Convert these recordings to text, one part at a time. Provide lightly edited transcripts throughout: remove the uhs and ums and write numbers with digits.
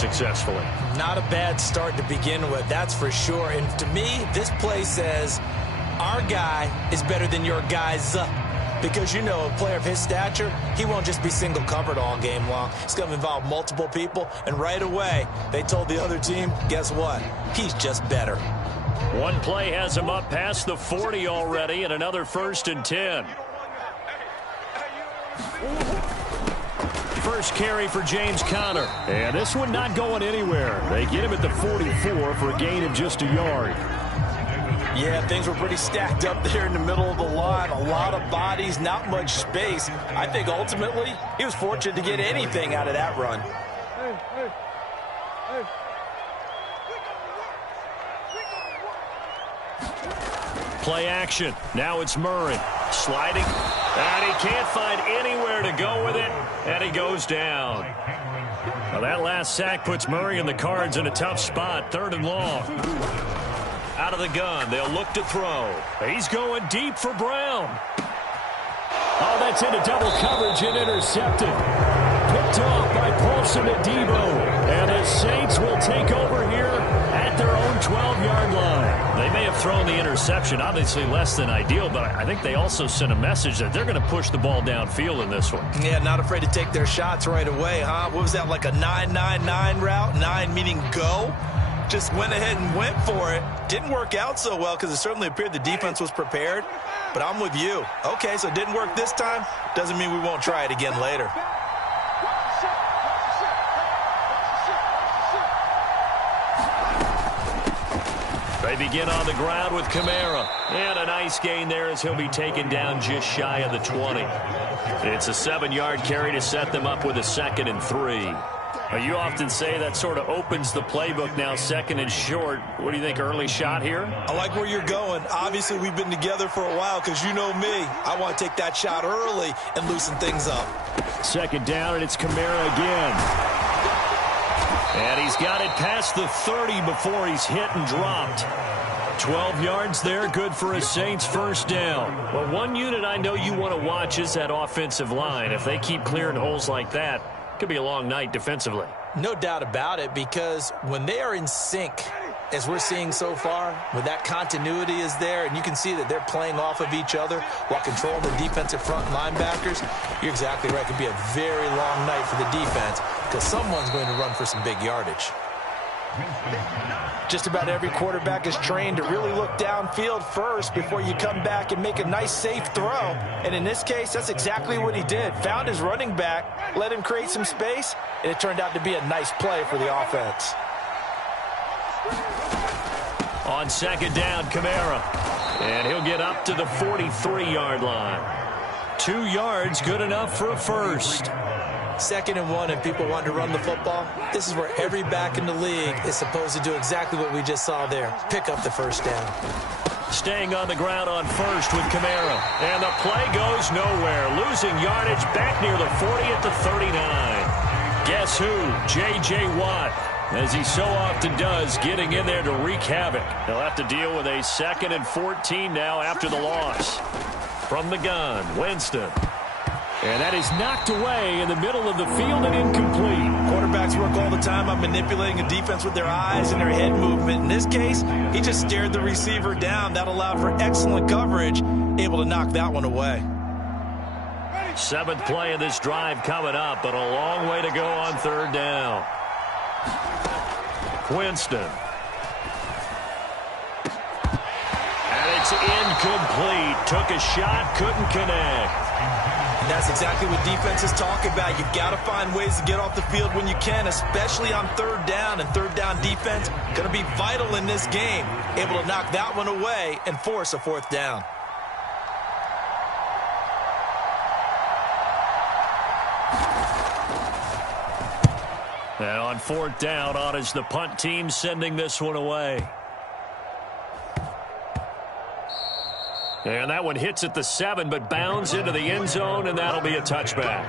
successfully. Not a bad start to begin with, that's for sure. And to me, this play says our guy is better than your guys. Because, you know, a player of his stature, he won't just be single covered all game long. It's going to involve multiple people. And right away, they told the other team, guess what? He's just better. One play has him up past the 40 already, and another 1st and 10. First carry for James Conner. And this one not going anywhere. They get him at the 44 for a gain of just a yard. Yeah, things were pretty stacked up there in the middle of the line. A lot of bodies, not much space. I think ultimately he was fortunate to get anything out of that run. Play action. Now it's Murray. Sliding. And he can't find anywhere to go with it. And he goes down. Well, that last sack puts Murray and the Cards in a tough spot. 3rd and long. Out of the gun. They'll look to throw. He's going deep for Brown. Oh, that's into double coverage and intercepted. Picked off by Paulson Adebo. And the Saints will take over here at their own 12-yard line. They may have thrown the interception, obviously less than ideal, but I think they also sent a message that they're going to push the ball downfield in this one. Yeah, not afraid to take their shots right away, huh? What was that, like a 9-9-9 route? 9 meaning go? Just went ahead and went for it. Didn't work out so well because it certainly appeared the defense was prepared. But I'm with you. Okay, so it didn't work this time. Doesn't mean we won't try it again later. They begin on the ground with Kamara. And a nice gain there as he'll be taken down just shy of the 20. It's a 7-yard carry to set them up with a 2nd and 3. You often say that sort of opens the playbook now, 2nd and short. What do you think, early shot here? I like where you're going. Obviously, we've been together for a while because you know me. I want to take that shot early and loosen things up. 2nd down, and it's Kamara again. And he's got it past the 30 before he's hit and dropped. 12 yards there, good for a Saints 1st down. Well, one unit I know you want to watch is that offensive line. If they keep clearing holes like that, could be a long night defensively. No doubt about it, because when they are in sync, as we're seeing so far, when that continuity is there, and you can see that they're playing off of each other while controlling the defensive front linebackers, you're exactly right. It could be a very long night for the defense because someone's going to run for some big yardage. Just about every quarterback is trained to really look downfield first before you come back and make a nice, safe throw. And in this case, that's exactly what he did. Found his running back, let him create some space, and it turned out to be a nice play for the offense. On 2nd down, Kamara. And he'll get up to the 43-yard line. 2 yards, good enough for a 1st. 2nd and 1 and people want to run the football. This is where every back in the league is supposed to do exactly what we just saw there. Pick up the 1st down. Staying on the ground on 1st with Kamara. And the play goes nowhere. Losing yardage back near the 40 at the 39. Guess who? J.J. Watt, as he so often does, getting in there to wreak havoc. He'll have to deal with a 2nd and 14 now after the loss. From the gun, Winston. And that is knocked away in the middle of the field and incomplete. Quarterbacks work all the time on manipulating a defense with their eyes and their head movement. In this case, he just stared the receiver down. That allowed for excellent coverage, able to knock that one away. 7th play of this drive coming up, but a long way to go on 3rd down. Winston. And it's incomplete. Took a shot, couldn't connect. That's exactly what defenses talk about. You've got to find ways to get off the field when you can, especially on 3rd down. And 3rd down defense going to be vital in this game. Able to knock that one away and force a 4th down. And on 4th down, on is the punt team sending this one away. And that one hits at the 7, but bounds into the end zone, and that'll be a touchback.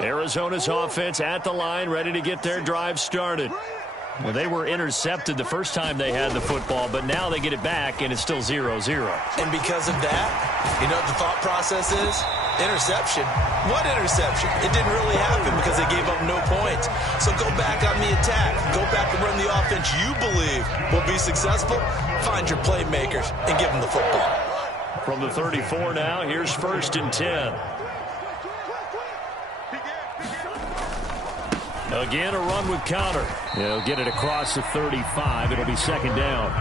Arizona's offense at the line, ready to get their drive started. Well, they were intercepted the first time they had the football, but now they get it back, and it's still 0-0. And because of that, you know what the thought process is? Interception. What interception? It didn't really happen because they gave up no points. So go back on the attack. Go back and run the offense you believe will be successful. Find your playmakers and give them the football. From the 34 now, here's 1st and 10. Again, a run with Conner. They'll get it across the 35. It'll be 2nd down.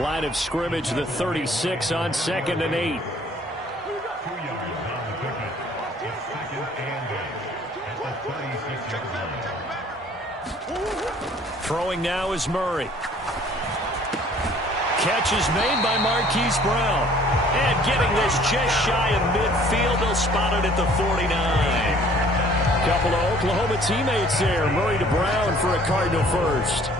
Line of scrimmage, the 36 on 2nd and 8. Throwing now is Murray. Catch is made by Marquise Brown. And getting this just shy of midfield. They'll spot it at the 49. Couple of Oklahoma teammates there. Murray to Brown for a Cardinal first.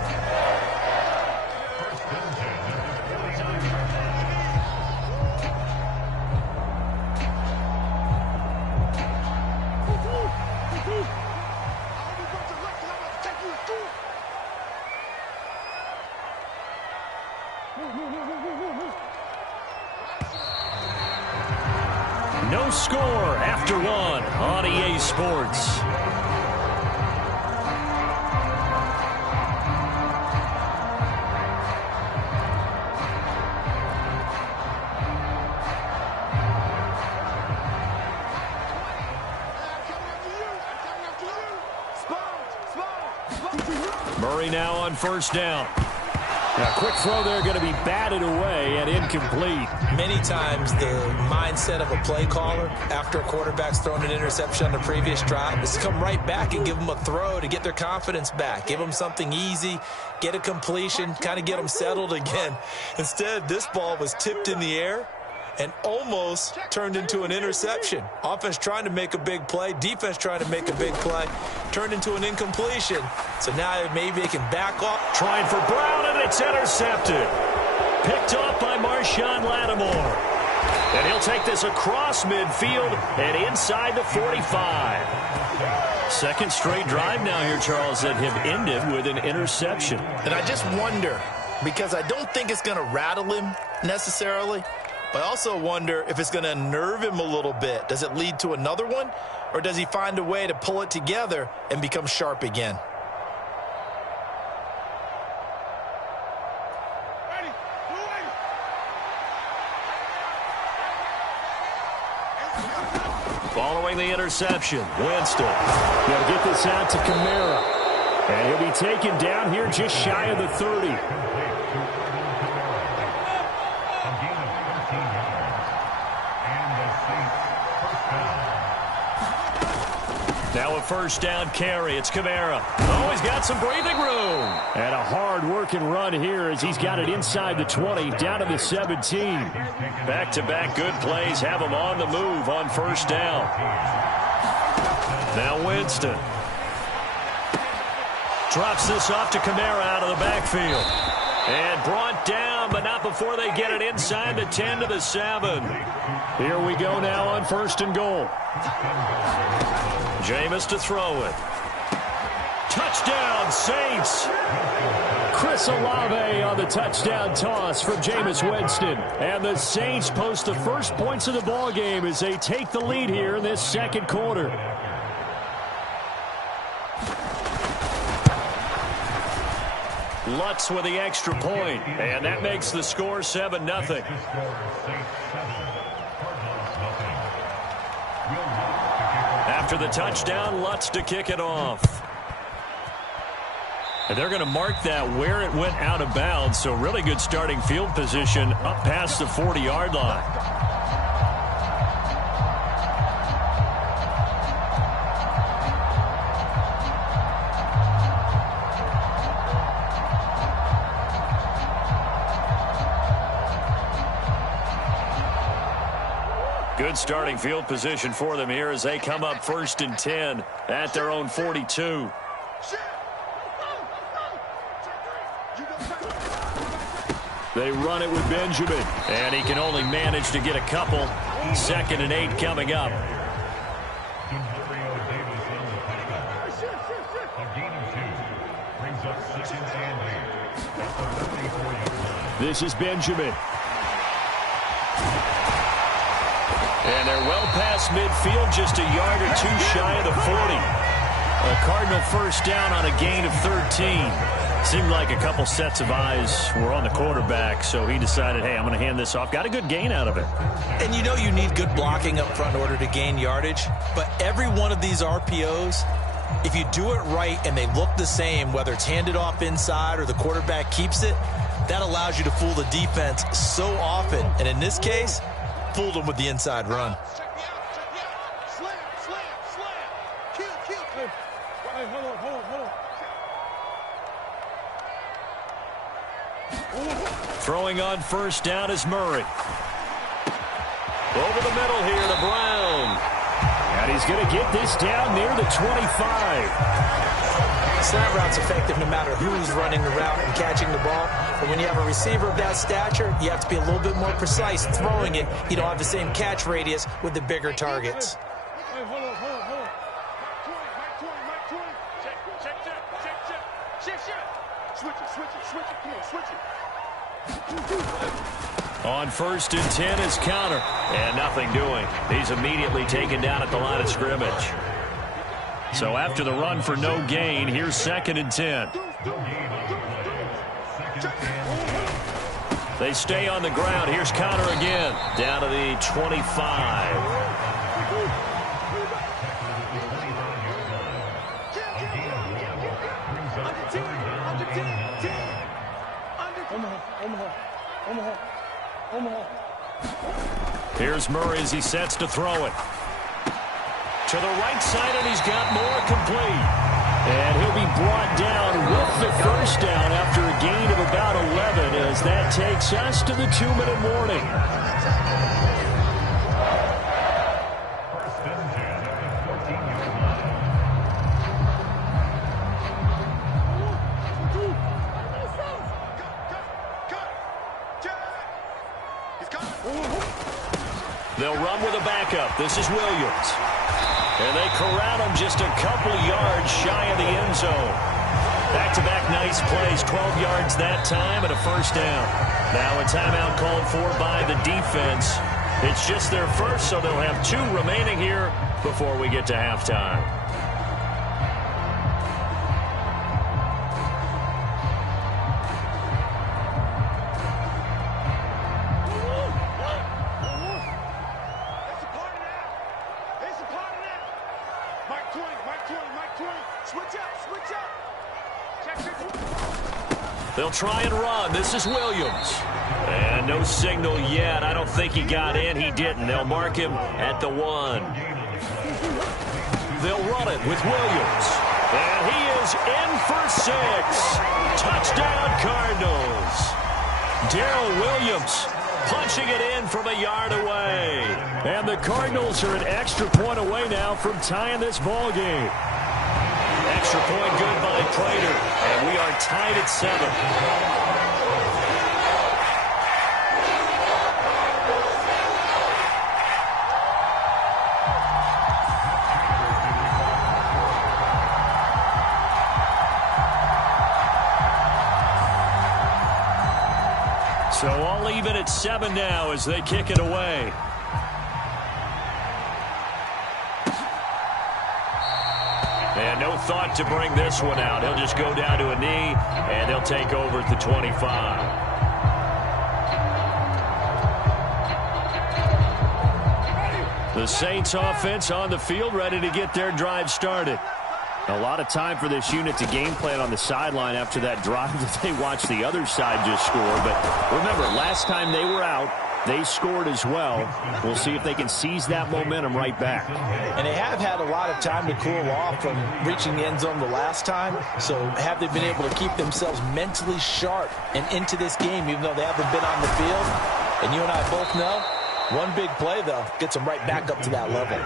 No score after one on EA Sports. Murray now on 1st down. Now, quick throw there going to be batted away and incomplete. Many times the mindset of a play caller after a quarterback's thrown an interception on the previous drive is to come right back and give them a throw to get their confidence back. Give them something easy, get a completion, kind of get them settled again. Instead, this ball was tipped in the air and almost turned into an interception. Offense trying to make a big play, defense trying to make a big play, turned into an incompletion. So now maybe they can back off. Trying for Brown, and it's intercepted. Picked off by Marshawn Lattimore. And he'll take this across midfield and inside the 45. 2nd straight drive now here, Charles, that have ended with an interception. And I just wonder, because I don't think it's going to rattle him necessarily, but I also wonder if it's going to unnerve him a little bit. Does it lead to another one, or does he find a way to pull it together and become sharp again? Following the interception, Winston. They'll get this out to Kamara. And he'll be taken down here just shy of the 30. Now a 1st down carry. It's Kamara. Oh, he's got some breathing room. And a hard-working run here as he's got it inside the 20, down to the 17. Back-to-back good plays have him on the move on 1st down. Now Winston. Drops this off to Kamara out of the backfield. And brought down, but not before they get it inside the 10 to the 7. Here we go now on 1st and goal. Jameis to throw it. Touchdown, Saints. Chris Olave on the touchdown toss from Jameis Winston. And the Saints post the first points of the ball game as they take the lead here in this 2nd quarter. Lutz with the extra point, and that makes the score 7-0. After the touchdown, Lutz to kick it off. And they're going to mark that where it went out of bounds, so really good starting field position up past the 40-yard line. Good starting field position for them here as they come up 1st and 10 at their own 42. They run it with Benjamin, and he can only manage to get a couple. 2nd and 8 coming up. This is Benjamin. And they're well past midfield, just a yard or two shy of the 40. A Cardinal first down on a gain of 13. Seemed like a couple sets of eyes were on the quarterback, so he decided, hey, I'm going to hand this off. Got a good gain out of it. And you know you need good blocking up front in order to gain yardage, but every one of these RPOs, if you do it right and they look the same, whether it's handed off inside or the quarterback keeps it, that allows you to fool the defense so often. And in this case, fooled them with the inside run. Throwing on first down is Murray. Over the middle here to Brown. And he's going to get this down near the 25. Slant route's effective no matter who's running the route and catching the ball. But when you have a receiver of that stature, you have to be a little bit more precise throwing it. You don't have the same catch radius with the bigger targets. On first and 10 is Counter. And nothing doing. He's immediately taken down at the line of scrimmage. So after the run for no gain, here's second and 10. They stay on the ground. Here's Counter again. Down to the 25. Here's Murray as he sets to throw it. To the right side, and he's got more complete. And he'll be brought down with the first down after a gain of about 11 as that takes us to the 2-minute warning. They'll run with a backup. This is Williams. And they corral him just a couple yards shy of the end zone. Back-to-back nice plays, 12 yards that time and a first down. Now a timeout called for by the defense. It's just their first, so they'll have 2 remaining here before we get to halftime. They'll try and run. This is Williams. And no signal yet. I don't think he got in. He didn't. They'll mark him at the 1. They'll run it with Williams. And he is in for 6. Touchdown, Cardinals. Darrell Williams punching it in from a yard away. And the Cardinals are an extra point away now from tying this ball game. Extra point good by Prater, and we are tied at 7. So all even at 7 now as they kick it away. And no thought to bring this one out. He'll just go down to a knee, and they'll take over at the 25. The Saints offense on the field, ready to get their drive started. A lot of time for this unit to game plan on the sideline after that drive that they watched the other side just score. But remember, last time they were out, they scored as well. We'll see if they can seize that momentum right back. And they have had a lot of time to cool off from reaching the end zone the last time. So have they been able to keep themselves mentally sharp and into this game, even though they haven't been on the field? And you and I both know, one big play, though, gets them right back up to that level.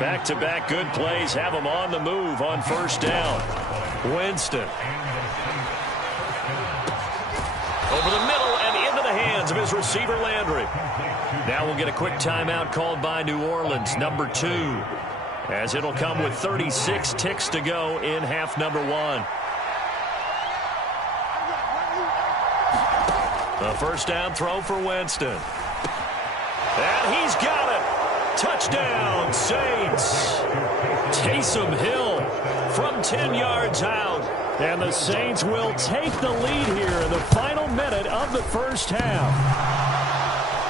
Back-to-back good plays have them on the move on first down. Winston. Over the middle and into the hands of his receiver, Landry. Now we'll get a quick timeout called by New Orleans, number 2, as it'll come with 36 ticks to go in half number 1. A first down throw for Winston. And he's got it. Touchdown, Saints. Taysom Hill from 10 yards out. And the Saints will take the lead here in the final minute of the first half.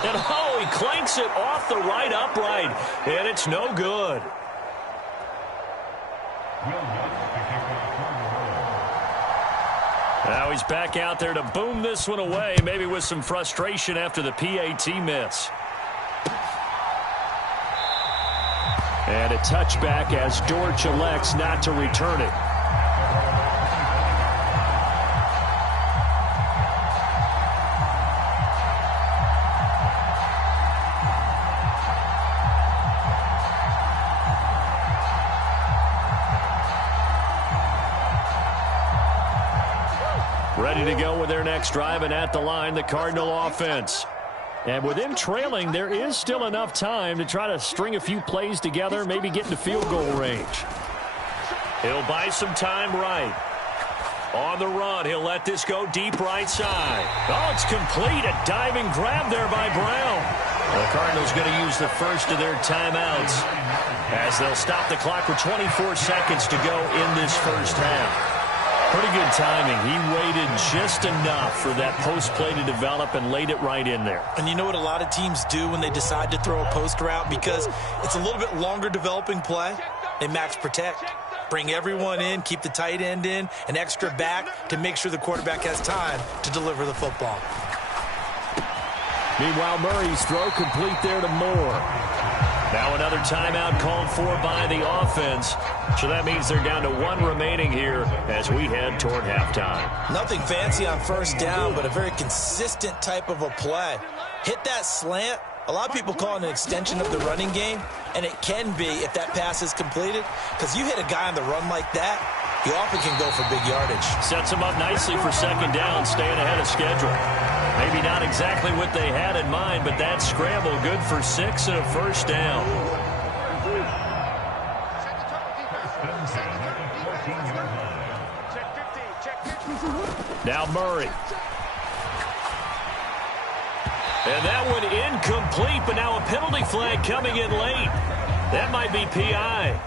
And he clanks it off the right upright. And it's no good. Now he's back out there to boom this one away, maybe with some frustration after the PAT miss. And a touchback as Dortch elects not to return it. Ready to go with their next drive, and at the line, the Cardinal offense. And with them trailing, there is still enough time to try to string a few plays together, maybe get into field goal range. He'll buy some time right. On the run, he'll let this go deep right side. Oh, it's complete. A diving grab there by Brown. The Cardinals going to use the first of their timeouts as they'll stop the clock with 24 seconds to go in this first half. Pretty good timing. He waited just enough for that post play to develop and laid it right in there. And you know what a lot of teams do when they decide to throw a post route? Because it's a little bit longer developing play. They max protect. Bring everyone in, keep the tight end in, an extra back to make sure the quarterback has time to deliver the football. Meanwhile, Murray's throw complete there to Moore. Now another timeout called for by the offense. So that means they're down to one remaining here as we head toward halftime. Nothing fancy on first down, but a very consistent type of a play. Hit that slant. A lot of people call it an extension of the running game, and it can be if that pass is completed, because you hit a guy on the run like that, he often can go for big yardage. Sets him up nicely for second down, staying ahead of schedule. Maybe not exactly what they had in mind, but that scramble good for 6 and a first down. Now Murray. And that one incomplete, but now a penalty flag coming in late. That might be PI.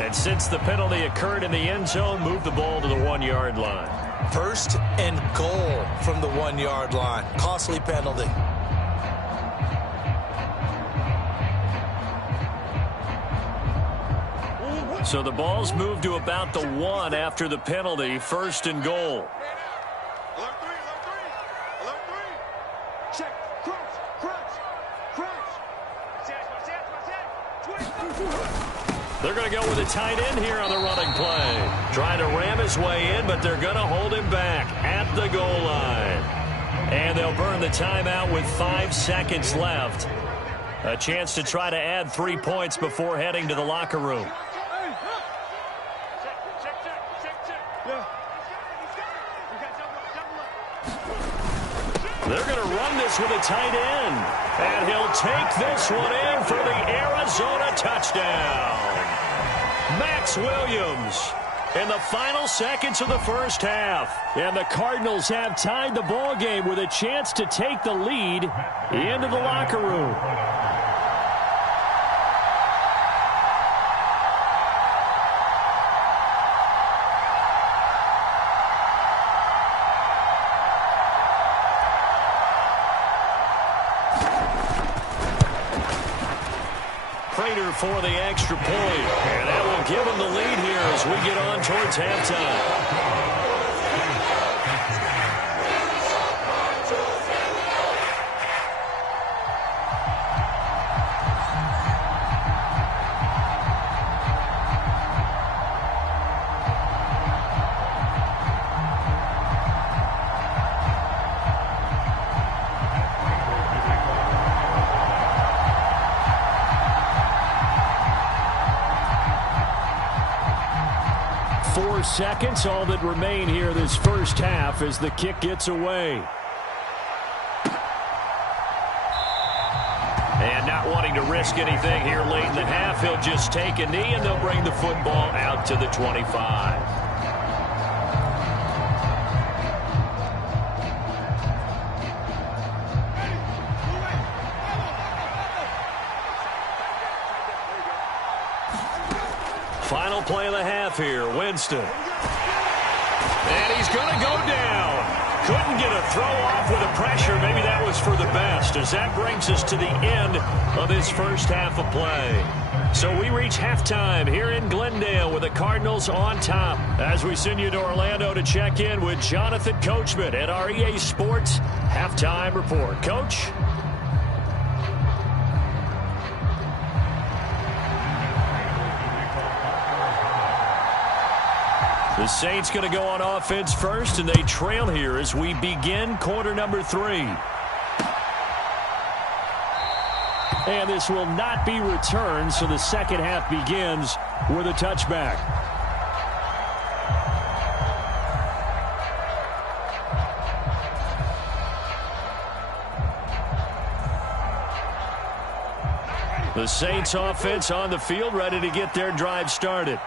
And since the penalty occurred in the end zone, move the ball to the 1-yard line. First and goal from the 1-yard line. Costly penalty. So the ball's moved to about the 1 after the penalty. First and goal. They're going to go with a tight end here on the running play. Trying to ram his way in, but they're going to hold him back at the goal line. And they'll burn the timeout with 5 seconds left. A chance to try to add 3 points before heading to the locker room. They're going to run this with a tight end. And he'll take this one in for the Arizona touchdown. Max Williams in the final seconds of the first half. And the Cardinals have tied the ball game with a chance to take the lead into the locker room. Prater for the extra point. And that will give them the lead here as we get on towards halftime. Seconds, all that remain here this first half as the kick gets away. And not wanting to risk anything here late in the half, he'll just take a knee and they'll bring the football out to the 25. Final play of the half here, Winston. And he's going to go down. Couldn't get a throw off with the pressure. Maybe that was for the best, as that brings us to the end of this first half of play. So we reach halftime here in Glendale with the Cardinals on top, as we send you to Orlando to check in with Jonathan Coachman at our EA Sports Halftime Report. Coach? The Saints going to go on offense first, and they trail here as we begin quarter number 3. And this will not be returned, so the second half begins with a touchback. The Saints offense on the field, ready to get their drive started.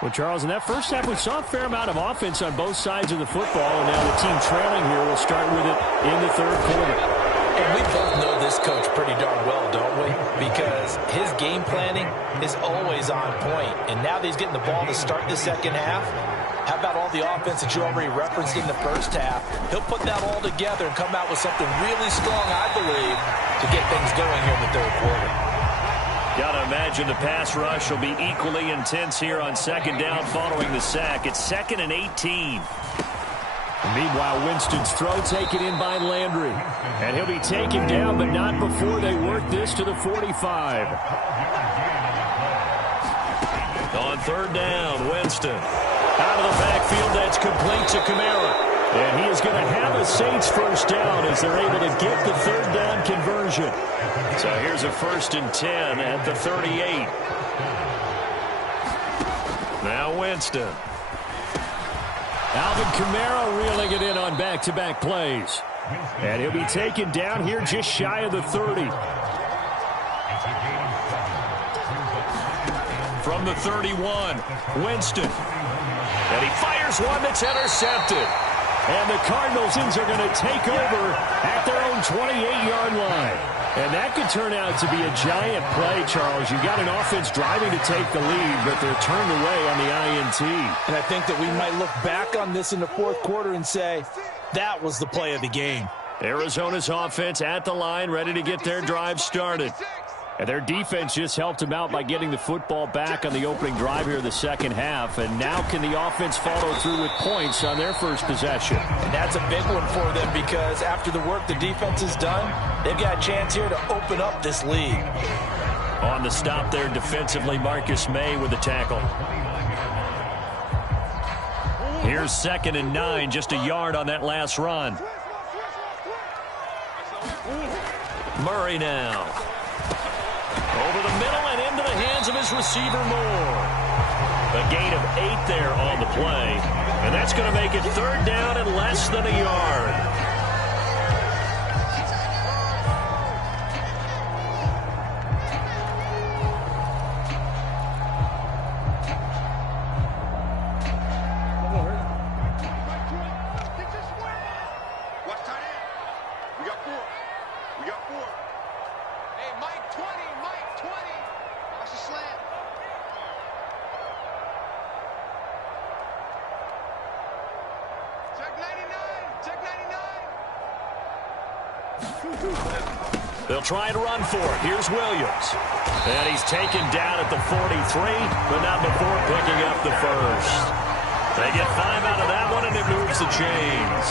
Well, Charles, in that first half, we saw a fair amount of offense on both sides of the football, and now the team trailing here will start with it in the third quarter. And we both know this coach pretty darn well, don't we? Because his game planning is always on point. And now that he's getting the ball to start the second half, how about all the offense that you already referenced in the first half? He'll put that all together and come out with something really strong, I believe, to get things going here in the third quarter. Got to imagine the pass rush will be equally intense here on second down following the sack. It's 2nd and 18. Meanwhile, Winston's throw taken in by Landry. And he'll be taken down, but not before they work this to the 45. On third down, Winston. Out of the backfield, that's complete to Kamara. And he is going to have a Saints first down as they're able to get the third down conversion. So here's a 1st and 10 at the 38. Now Winston. Alvin Kamara reeling it in on back-to-back plays. And he'll be taken down here just shy of the 30. From the 31, Winston. And he fires one that's intercepted. And the Cardinals are going to take over at their own 28-yard line. And that could turn out to be a giant play, Charles. You've got an offense driving to take the lead, but they're turned away on the INT. And I think that we might look back on this in the fourth quarter and say, that was the play of the game. Arizona's offense at the line, ready to get their drive started. And their defense just helped them out by getting the football back on the opening drive here in the second half. And now can the offense follow through with points on their first possession? And that's a big one for them because after the work the defense has done, they've got a chance here to open up this lead. On the stop there defensively, Marcus May with the tackle. Here's 2nd and 9, just a yard on that last run. Murray now. Over the middle and into the hands of his receiver Moore. A gain of 8 there on the play. And that's going to make it third down and less than a yard. They'll try and run for it. Here's Williams. And he's taken down at the 43, but not before picking up the first. They get 5 out of that one, and it moves the chains.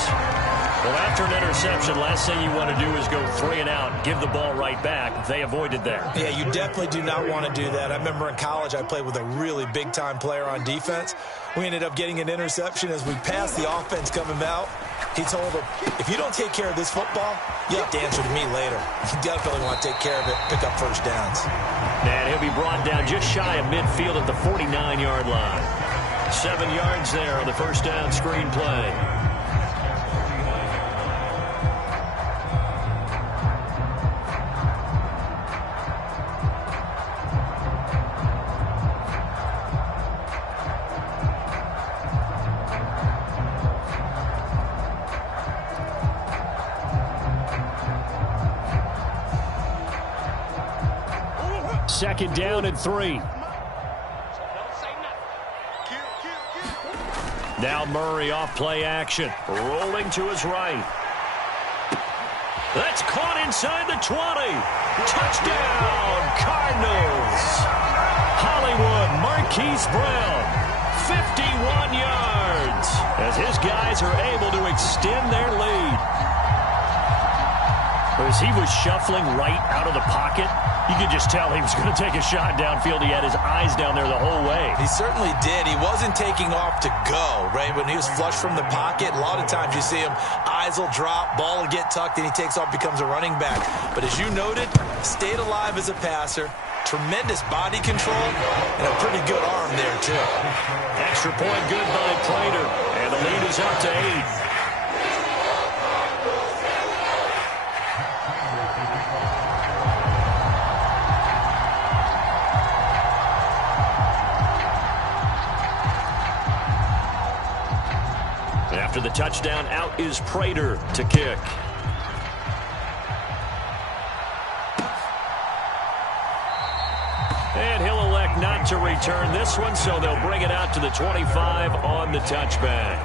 Well, after an interception, last thing you want to do is go 3 and out, give the ball right back. They avoided that. Yeah, you definitely do not want to do that. I remember in college I played with a really big-time player on defense. We ended up getting an interception as we passed the offense coming out. He told him, if you don't take care of this football, you have to answer to me later. You definitely want to take care of it, pick up first downs. And he'll be brought down just shy of midfield at the 49-yard line. 7 yards there on the first down screen play. Second down and 3. Now Murray off play action. Rolling to his right. That's caught inside the 20. Touchdown, Cardinals. Hollywood Marquise Brown, 51 yards, as his guys are able to extend their lead. As he was shuffling right out of the pocket, you could just tell he was going to take a shot downfield. He had his eyes down there the whole way. He certainly did. He wasn't taking off to go, right? When he was flush from the pocket, a lot of times you see him, eyes will drop, ball will get tucked, and he takes off, becomes a running back. But as you noted, stayed alive as a passer, tremendous body control, and a pretty good arm there, too. Extra point good by Prater, and the lead is up to 8. After the touchdown, out is Prater to kick. And he'll elect not to return this one, so they'll bring it out to the 25 on the touchback.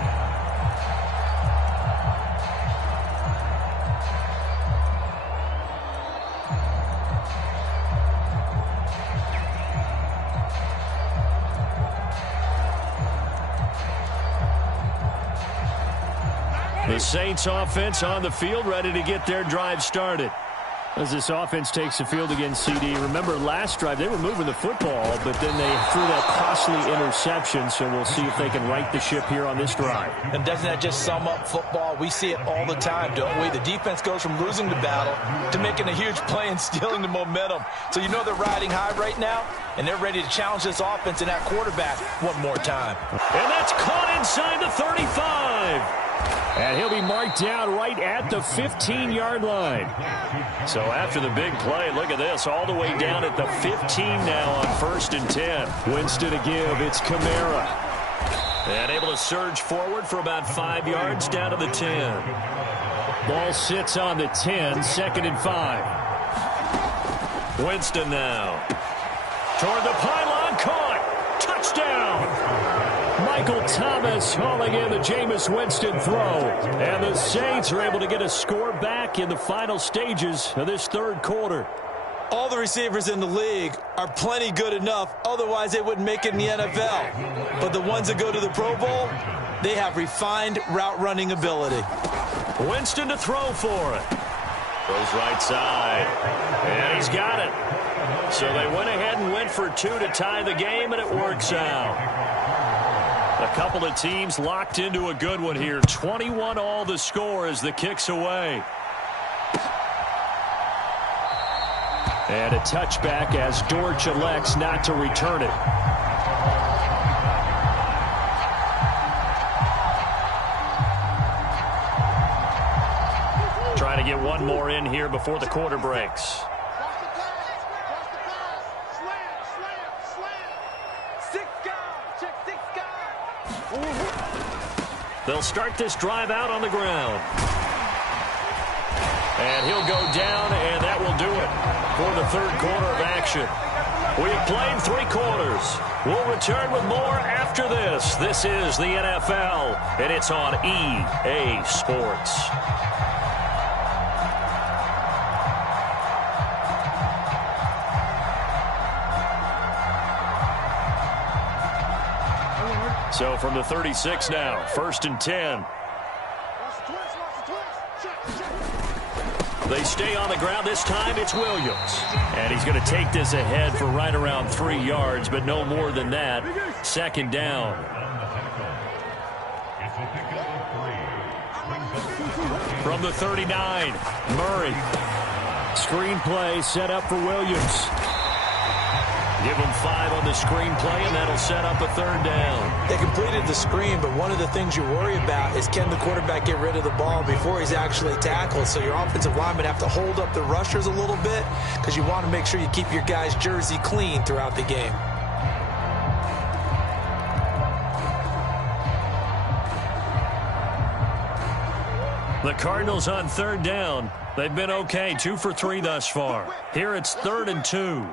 The Saints offense on the field, ready to get their drive started. As this offense takes the field against CD, remember last drive they were moving the football, but then they threw that costly interception, so we'll see if they can right the ship here on this drive. And doesn't that just sum up football? We see it all the time, don't we? The defense goes from losing the battle to making a huge play and stealing the momentum. So you know they're riding high right now, and they're ready to challenge this offense and that quarterback one more time. And that's caught inside the 35. And he'll be marked down right at the 15-yard line. So after the big play, look at this, all the way down at the 15 now on 1st and 10. Winston to give, it's Kamara. And able to surge forward for about 5 yards down to the 10. Ball sits on the 10, 2nd and 5. Winston now. Toward the pylon, caught. Touchdown. Michael Thomas hauling in the Jameis Winston throw. And the Saints are able to get a score back in the final stages of this third quarter. All the receivers in the league are plenty good enough, otherwise they wouldn't make it in the NFL. But the ones that go to the Pro Bowl, they have refined route running ability. Winston to throw for it. Throws right side. And he's got it. So they went ahead and went for 2 to tie the game, and it works out. A couple of teams locked into a good one here. 21 all the score as the kick's away. And a touchback as Dortch elects not to return it. Trying to get one more in here before the quarter breaks. They'll start this drive out on the ground. And he'll go down, and that will do it for the third quarter of action. We have played 3 quarters. We'll return with more after this. This is the NFL, and it's on EA Sports. So from the 36 now, 1st and 10. They stay on the ground. This time it's Williams. And he's going to take this ahead for right around 3 yards, but no more than that. 2nd down. From the 39, Murray. Screen play set up for Williams. Give them 5 on the screen play, and that'll set up a 3rd down. They completed the screen, but one of the things you worry about is can the quarterback get rid of the ball before he's actually tackled? So your offensive linemen have to hold up the rushers a little bit because you want to make sure you keep your guy's jersey clean throughout the game. The Cardinals on 3rd down. They've been okay, 2 for 3 thus far. Here it's 3rd and 2.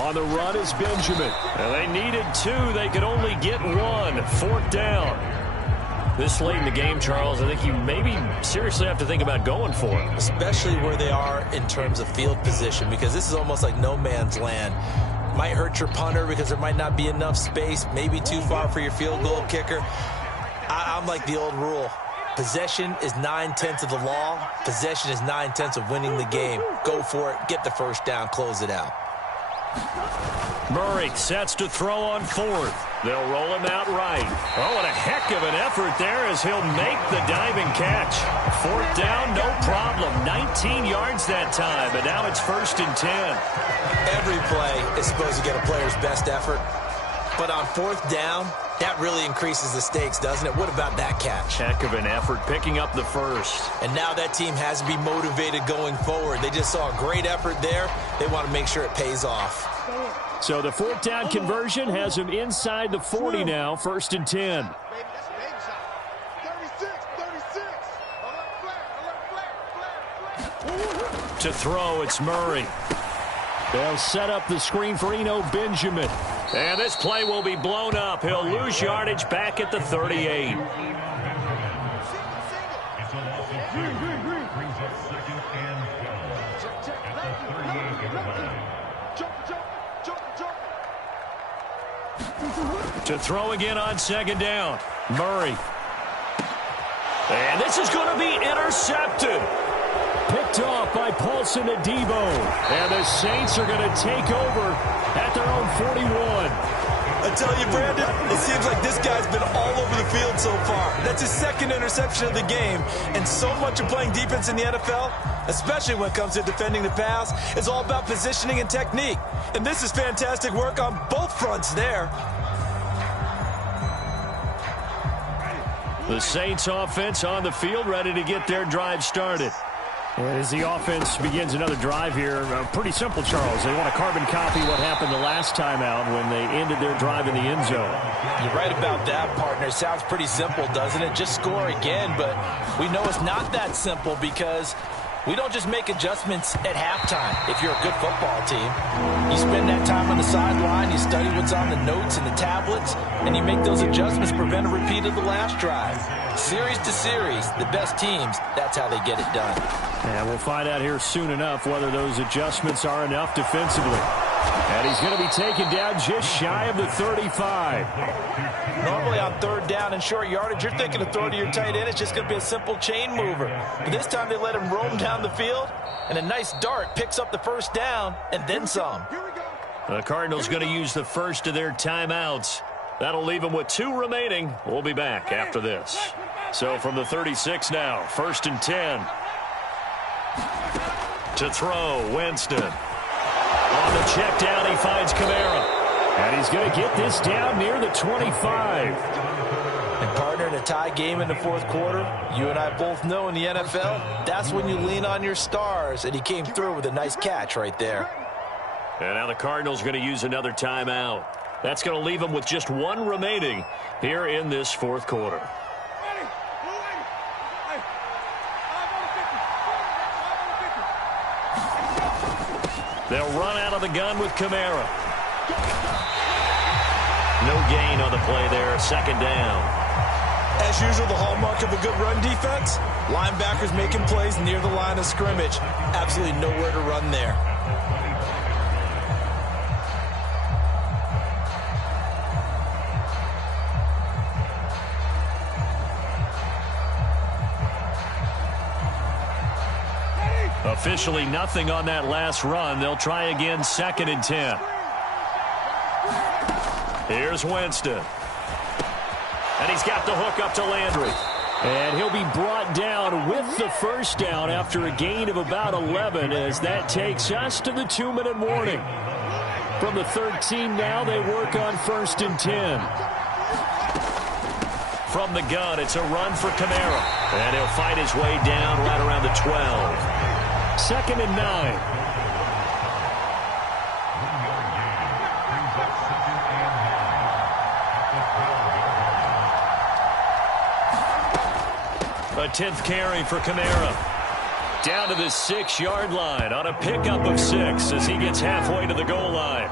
On the run is Benjamin. And they needed 2. They could only get 1. 4th down. This late in the game, Charles, I think you maybe seriously have to think about going for it. Especially where they are in terms of field position, because this is almost like no man's land. Might hurt your punter because there might not be enough space, maybe too far for your field goal kicker. I'm like the old rule. Possession is 9/10 of the law. Possession is 9/10 of winning the game. Go for it. Get the first down. Close it out. Murray sets to throw on 4th. They'll roll him out right. Oh, and a heck of an effort there as he'll make the diving catch. 4th down, no problem. 19 yards that time, and now it's 1st and 10. Every play is supposed to get a player's best effort. But on 4th down, that really increases the stakes, doesn't it? What about that catch? Heck of an effort picking up the first. And now that team has to be motivated going forward. They just saw a great effort there. They want to make sure it pays off. So the 4th down conversion has him inside the 40 now, 1st and 10. To throw, it's Murray. They'll set up the screen for Eno Benjamin. And this play will be blown up. He'll lose yardage back at the 38. To throw again on 2nd down. Murray. And this is going to be intercepted. Picked off by Paulson Adebo. And the Saints are going to take over at their own 41. I tell you, Brandon, it seems like this guy's been all over the field so far. That's his 2nd interception of the game. And so much of playing defense in the NFL, especially when it comes to defending the pass, is all about positioning and technique. And this is fantastic work on both fronts there. The Saints offense on the field, ready to get their drive started. As the offense begins another drive here, pretty simple, Charles. They want to carbon copy what happened the last time out when they ended their drive in the end zone. You're right about that, partner. Sounds pretty simple, doesn't it? Just score again, but we know it's not that simple because we don't just make adjustments at halftime if you're a good football team. You spend that time on the sideline, you study what's on the notes and the tablets, and you make those adjustments to prevent a repeat of the last drive. Series to series, the best teams, that's how they get it done. And we'll find out here soon enough whether those adjustments are enough defensively. And he's going to be taken down just shy of the 35. Normally on 3rd down and short yardage, you're thinking of throwing to your tight end. It's just going to be a simple chain mover. But this time they let him roam down the field, and a nice dart picks up the 1st down and then some. The Cardinals going to use the first of their timeouts. That'll leave them with 2 remaining. We'll be back after this. So from the 36 now, 1st and 10. To throw, Winston. On the check down, he finds Kamara. And he's going to get this down near the 25. And partner, in a tie game in the 4th quarter, you and I both know in the NFL, that's when you lean on your stars. And he came through with a nice catch right there. And now the Cardinals are going to use another timeout. That's going to leave them with just 1 remaining here in this 4th quarter. They'll run out of the gun with Kamara. No gain on the play there, 2nd down. As usual, the hallmark of a good run defense, linebackers making plays near the line of scrimmage. Absolutely nowhere to run there. Officially nothing on that last run. They'll try again, 2nd and 10. Here's Winston. And he's got the hook up to Landry. And he'll be brought down with the 1st down after a gain of about 11 as that takes us to the 2-minute warning. From the 13 now, they work on 1st and 10. From the gun, it's a run for Kamara. And he'll fight his way down right around the 12. 2nd and 9. A 10th carry for Kamara. Down to the 6-yard line on a pickup of 6 as he gets halfway to the goal line.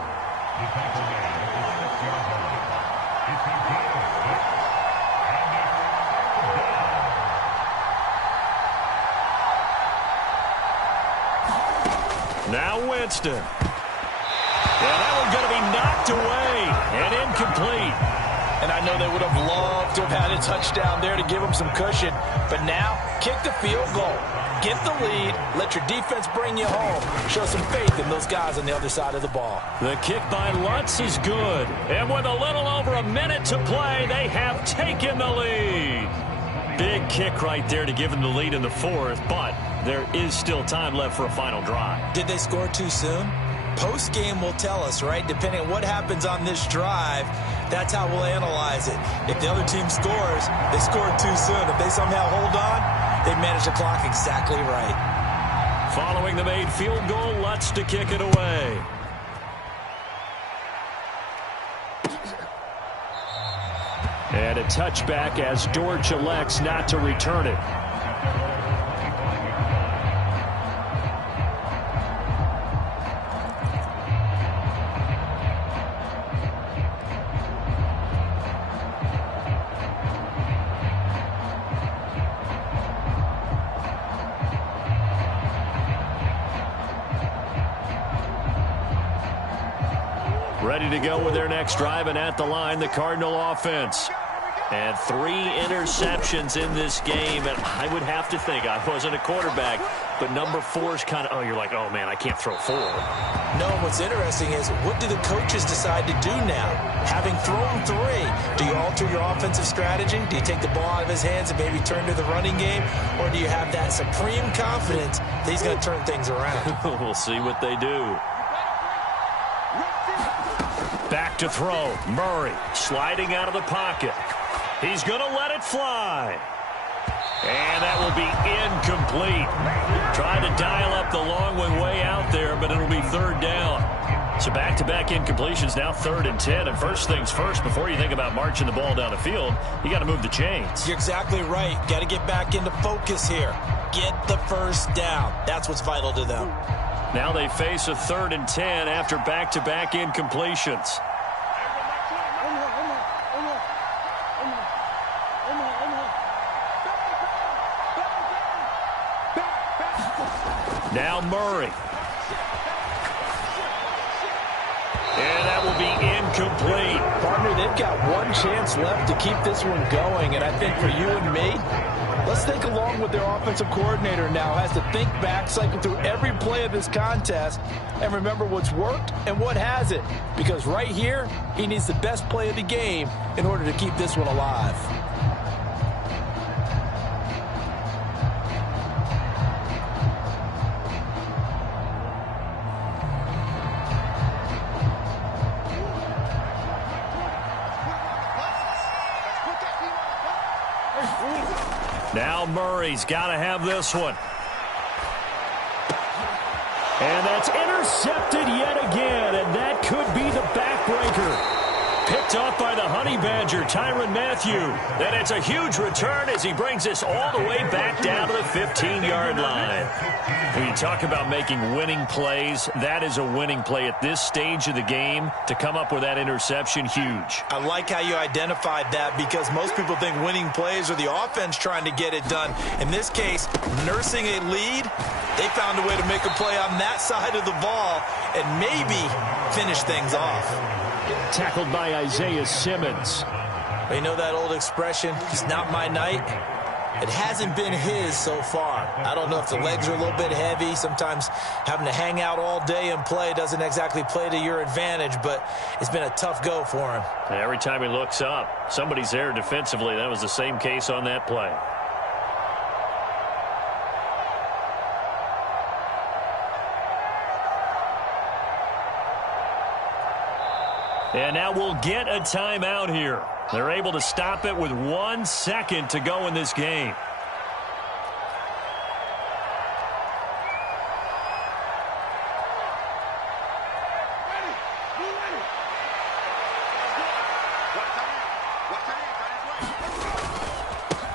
Now Winston. Yeah, that one's going to be knocked away and incomplete. And I know they would have loved to have had a touchdown there to give them some cushion. But now, kick the field goal. Get the lead. Let your defense bring you home. Show some faith in those guys on the other side of the ball. The kick by Lutz is good. And with a little over a minute to play, they have taken the lead. Big kick right there to give them the lead in the fourth, but there is still time left for a final drive. Did they score too soon? Post-game will tell us, right? Depending on what happens on this drive, that's how we'll analyze it. If the other team scores, they scored too soon. If they somehow hold on, they manage the clock exactly right. Following the made field goal, Lutz to kick it away. And a touchback as Dortch elects not to return it. Ready to go with their next drive, and at the line, the Cardinal offense. And 3 interceptions in this game, and I would have to think, I wasn't a quarterback, but number 4 is kind of, oh, you're like, oh, man, I can't throw 4. No, what's interesting is, what do the coaches decide to do now? Having thrown 3, do you alter your offensive strategy? Do you take the ball out of his hands and maybe turn to the running game? Or do you have that supreme confidence that he's going to turn things around? We'll see what they do. Back to throw. Murray sliding out of the pocket. He's going to let it fly. And that will be incomplete. Trying to dial up the long one way out there, but it'll be third down. So back-to-back incompletions, now 3rd and 10. And first things first, before you think about marching the ball down the field, you got to move the chains. You're exactly right. Got to get back into focus here. Get the first down. That's what's vital to them. Now they face a 3rd and 10 after back-to-back incompletions. Now Murray. And that will be incomplete. Partner, they've got one chance left to keep this one going. And I think for you and me, let's think along with their offensive coordinator now. Has to think back, cycle through every play of this contest, and remember what's worked and what hasn't. Because right here, he needs the best play of the game in order to keep this one alive. Now Murray's got to have this one. And that's intercepted yet again, and that could be the backbreaker. Picked off by the Honey Badger, Tyrann Mathieu. And it's a huge return as he brings us all the way back down to the 15-yard line. When you talk about making winning plays, that is a winning play at this stage of the game. To come up with that interception, huge. I like how you identified that, because most people think winning plays are the offense trying to get it done. In this case, nursing a lead, they found a way to make a play on that side of the ball and maybe finish things off. Tackled by Isaiah Simmons. You know that old expression, it's not my night? It hasn't been his so far. I don't know if the legs are a little bit heavy. Sometimes having to hang out all day and play doesn't exactly play to your advantage, but it's been a tough go for him. And every time he looks up, somebody's there defensively. That was the same case on that play. And now we'll get a timeout here. They're able to stop it with 1 second to go in this game.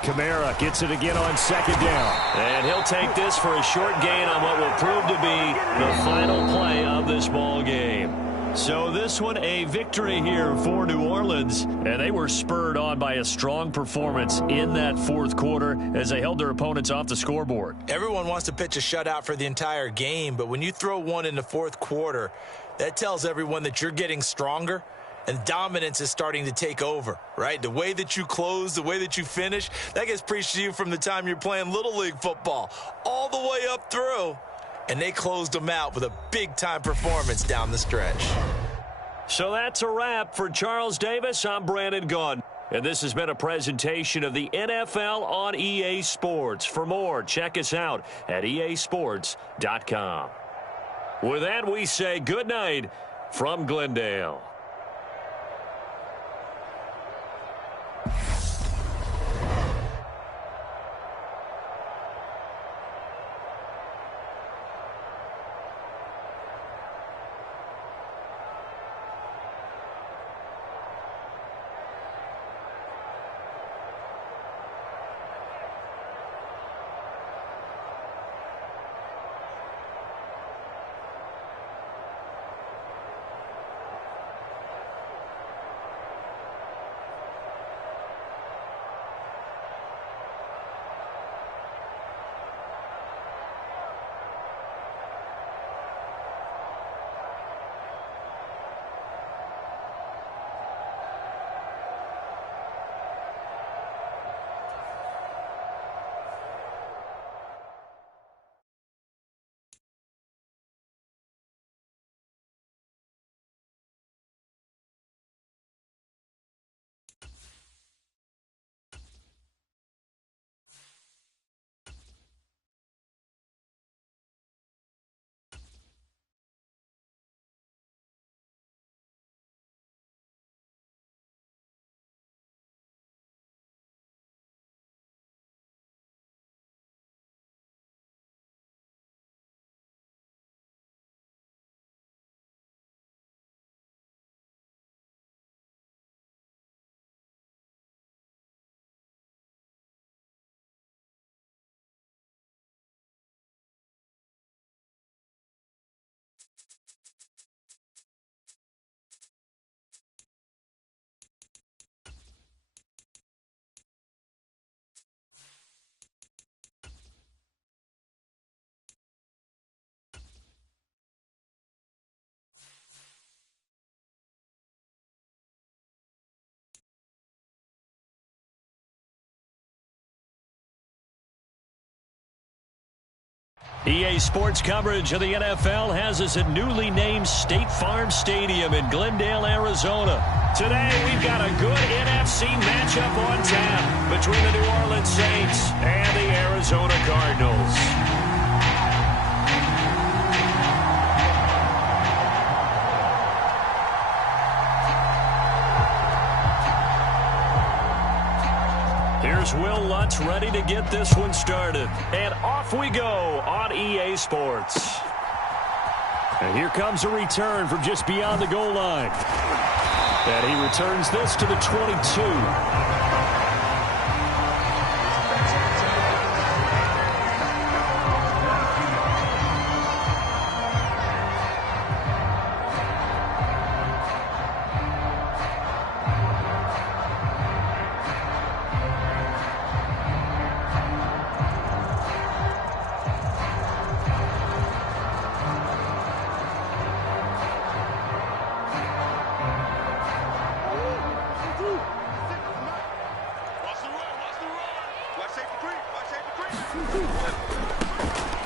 Kamara gets it again on 2nd down. And he'll take this for a short gain on what will prove to be the final play of this ball game. So this one a victory here for New Orleans, and they were spurred on by a strong performance in that fourth quarter as they held their opponents off the scoreboard. Everyone wants to pitch a shutout for the entire game, but when you throw one in the fourth quarter, that tells everyone that you're getting stronger and dominance is starting to take over, right? The way that you close, the way that you finish, that gets preached to you from the time you're playing Little League football all the way up through. And they closed them out with a big-time performance down the stretch. So that's a wrap for Charles Davis. I'm Brandon Gaudin. And this has been a presentation of the NFL on EA Sports. For more, check us out at easports.com. With that, we say good night from Glendale. EA Sports coverage of the NFL has us at newly named State Farm Stadium in Glendale, Arizona. Today, we've got a good NFC matchup on tap between the New Orleans Saints and the Arizona Cardinals. Here's Will Lutz ready to get this one started. And off we go on EA Sports. And here comes a return from just beyond the goal line. And he returns this to the 22.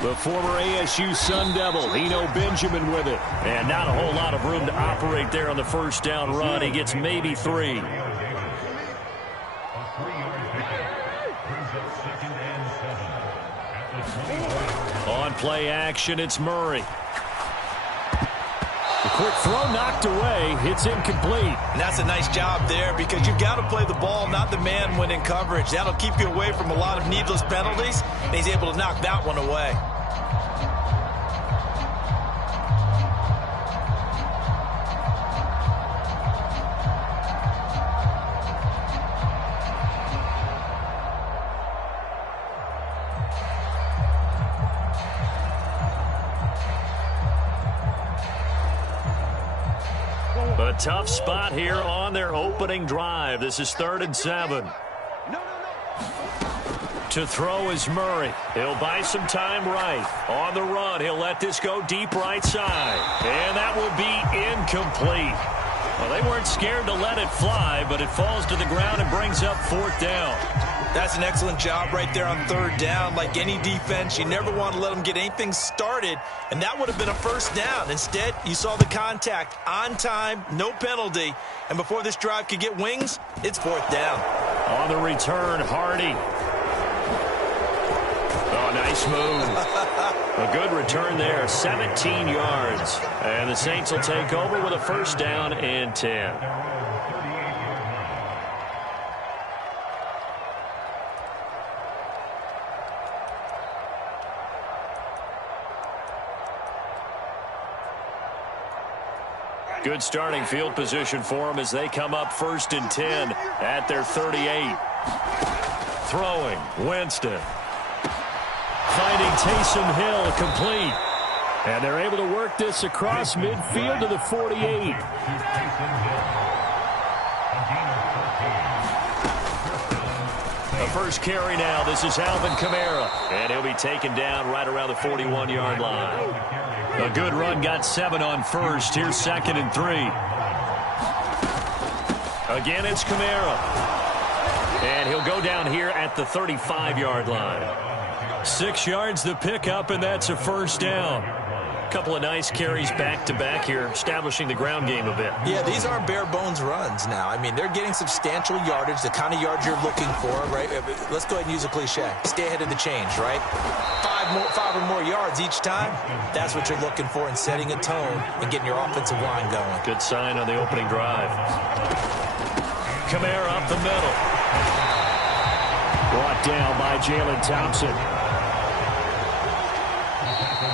The former ASU Sun Devil, Eno Benjamin with it. And not a whole lot of room to operate there on the first down run. He gets maybe 3. On play action, it's Murray. The quick throw knocked away. It's incomplete. And that's a nice job there because you've got to play the ball, not the man when in coverage. That'll keep you away from a lot of needless penalties, and he's able to knock that one away. A tough spot here on their opening drive. This is 3rd and 7. To throw is Murray. He'll buy some time right. On the run, he'll let this go deep right side. And that will be incomplete. Well, they weren't scared to let it fly, but it falls to the ground and brings up 4th down. That's an excellent job right there on 3rd down. Like any defense, you never want to let them get anything started, and that would have been a 1st down. Instead, you saw the contact on time, no penalty, and before this drive could get wings, it's 4th down. On the return, Hardy. Oh, nice move. A good return there, 17 yards. And the Saints will take over with a 1st down and 10. Good starting field position for them as they come up 1st and 10 at their 38. Throwing, Winston. Finding Taysom Hill complete. And they're able to work this across midfield to the 48. The first carry now. This is Alvin Kamara. And he'll be taken down right around the 41-yard line. A good run, got 7 on 1st. Here's 2nd and 3. Again, it's Kamara. And he'll go down here at the 35-yard line. 6 yards the pickup, and that's a 1st down. A couple of nice carries back-to-back here, establishing the ground game a bit. Yeah, these aren't bare-bones runs now. I mean, they're getting substantial yardage, the kind of yards you're looking for, right? Let's go ahead and use a cliche. Stay ahead of the change, right? 5 or more yards each time. That's what you're looking for in setting a tone and getting your offensive line going. Good sign on the opening drive. Kamara up the middle. Brought down by Jalen Thompson.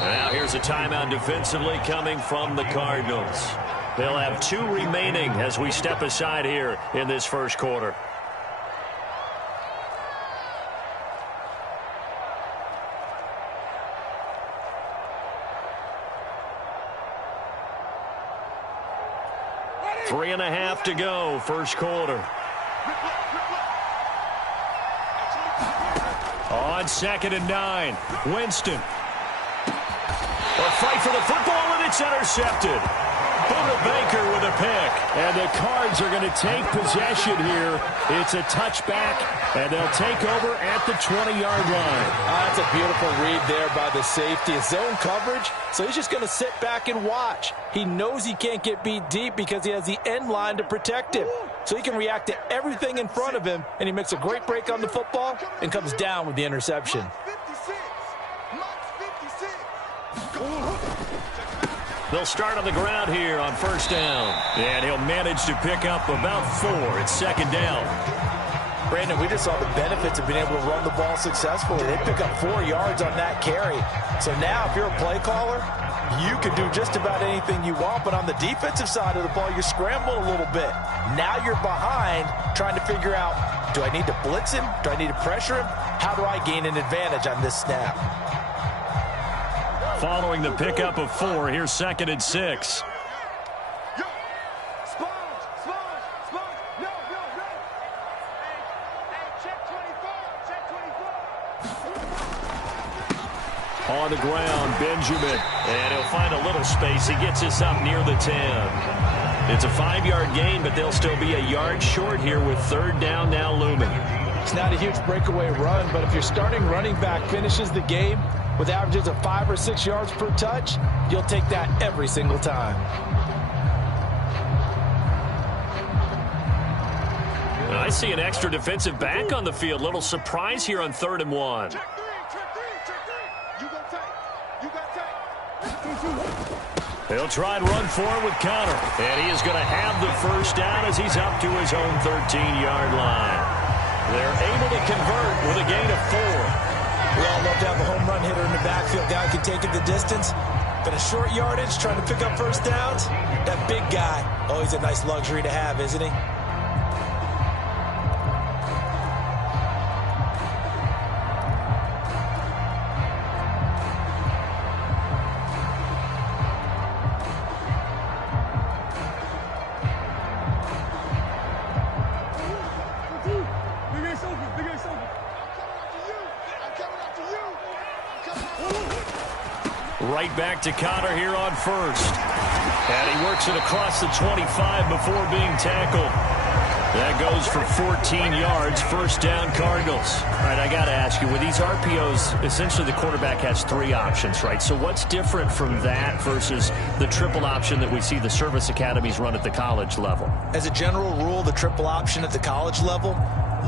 Now here's a timeout defensively coming from the Cardinals. They'll have 2 remaining as we step aside here in this first quarter. Three and a half to go, first quarter. On 2nd and 9, Winston. A fight for the football, and it's intercepted. Buda Baker with a pick. And the Cards are going to take possession here. It's a touchback, and they'll take over at the 20-yard line. That's a beautiful read there by the safety. It's zone coverage, so he's just going to sit back and watch. He knows he can't get beat deep because he has the end line to protect him. So he can react to everything in front of him, and he makes a great break on the football and comes down with the interception. They'll start on the ground here on 1st down. And he'll manage to pick up about 4. It's 2nd down. Brandon, we just saw the benefits of being able to run the ball successfully. They pick up 4 yards on that carry. So now if you're a play caller, you can do just about anything you want. But on the defensive side of the ball, you're scrambling a little bit. Now you're behind trying to figure out, do I need to blitz him? Do I need to pressure him? How do I gain an advantage on this snap? Following the pickup of 4, here's 2nd and 6. On the ground, Benjamin. And he'll find a little space. He gets us up near the 10. It's a 5-yard gain, but they'll still be a yard short here with 3rd down now looming. It's not a huge breakaway run, but if your starting running back finishes the game with averages of 5 or 6 yards per touch, you'll take that every single time. I see an extra defensive back on the field. Little surprise here on 3rd and 1. He'll try and run forward with Conner. And he is going to have the 1st down as he's up to his own 13-yard line. They're able to convert with a gain of 4. We all love to have a home run hitter in the backfield. Guy can take it the distance. But a short yardage, trying to pick up 1st downs, that big guy, always a nice luxury to have, isn't he? right back to Conner here on first. And he works it across the 25 before being tackled. That goes for 14 yards, first down Cardinals. All right, I got to ask you, with these RPOs, essentially the quarterback has 3 options, right? So what's different from that versus the triple option that we see the service academies run at the college level? As a general rule, the triple option at the college level,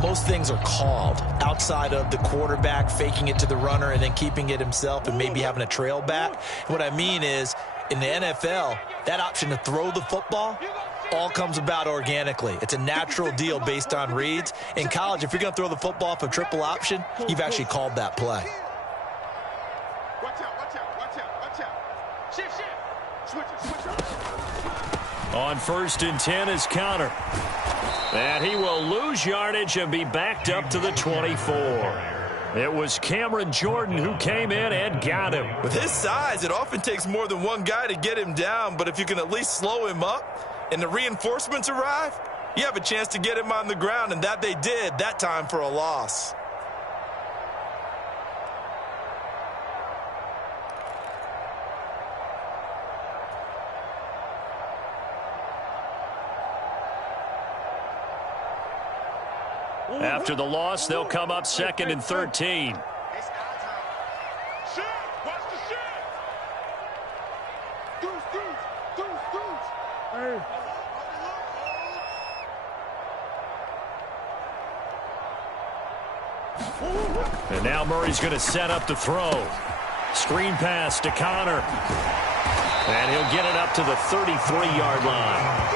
most things are called outside of the quarterback faking it to the runner and then keeping it himself and maybe having a trail back. What I mean is, in the NFL, that option to throw the football all comes about organically. It's a natural deal based on reads. In college, if you're going to throw the football off a triple option, you've actually called that play. Watch out, watch out, watch out, watch out. Shift. Switch up. On 1st and 10 is Conner. And he will lose yardage and be backed up to the 24. It was Cameron Jordan who came in and got him. With his size, it often takes more than one guy to get him down, but if you can at least slow him up and the reinforcements arrive, you have a chance to get him on the ground, and that they did that time for a loss. After the loss, they'll come up 2nd and 13. It's our time. Shit! Watch the shit! Deuce. Hey. And now Murray's going to set up the throw. Screen pass to Conner. And he'll get it up to the 33-yard line.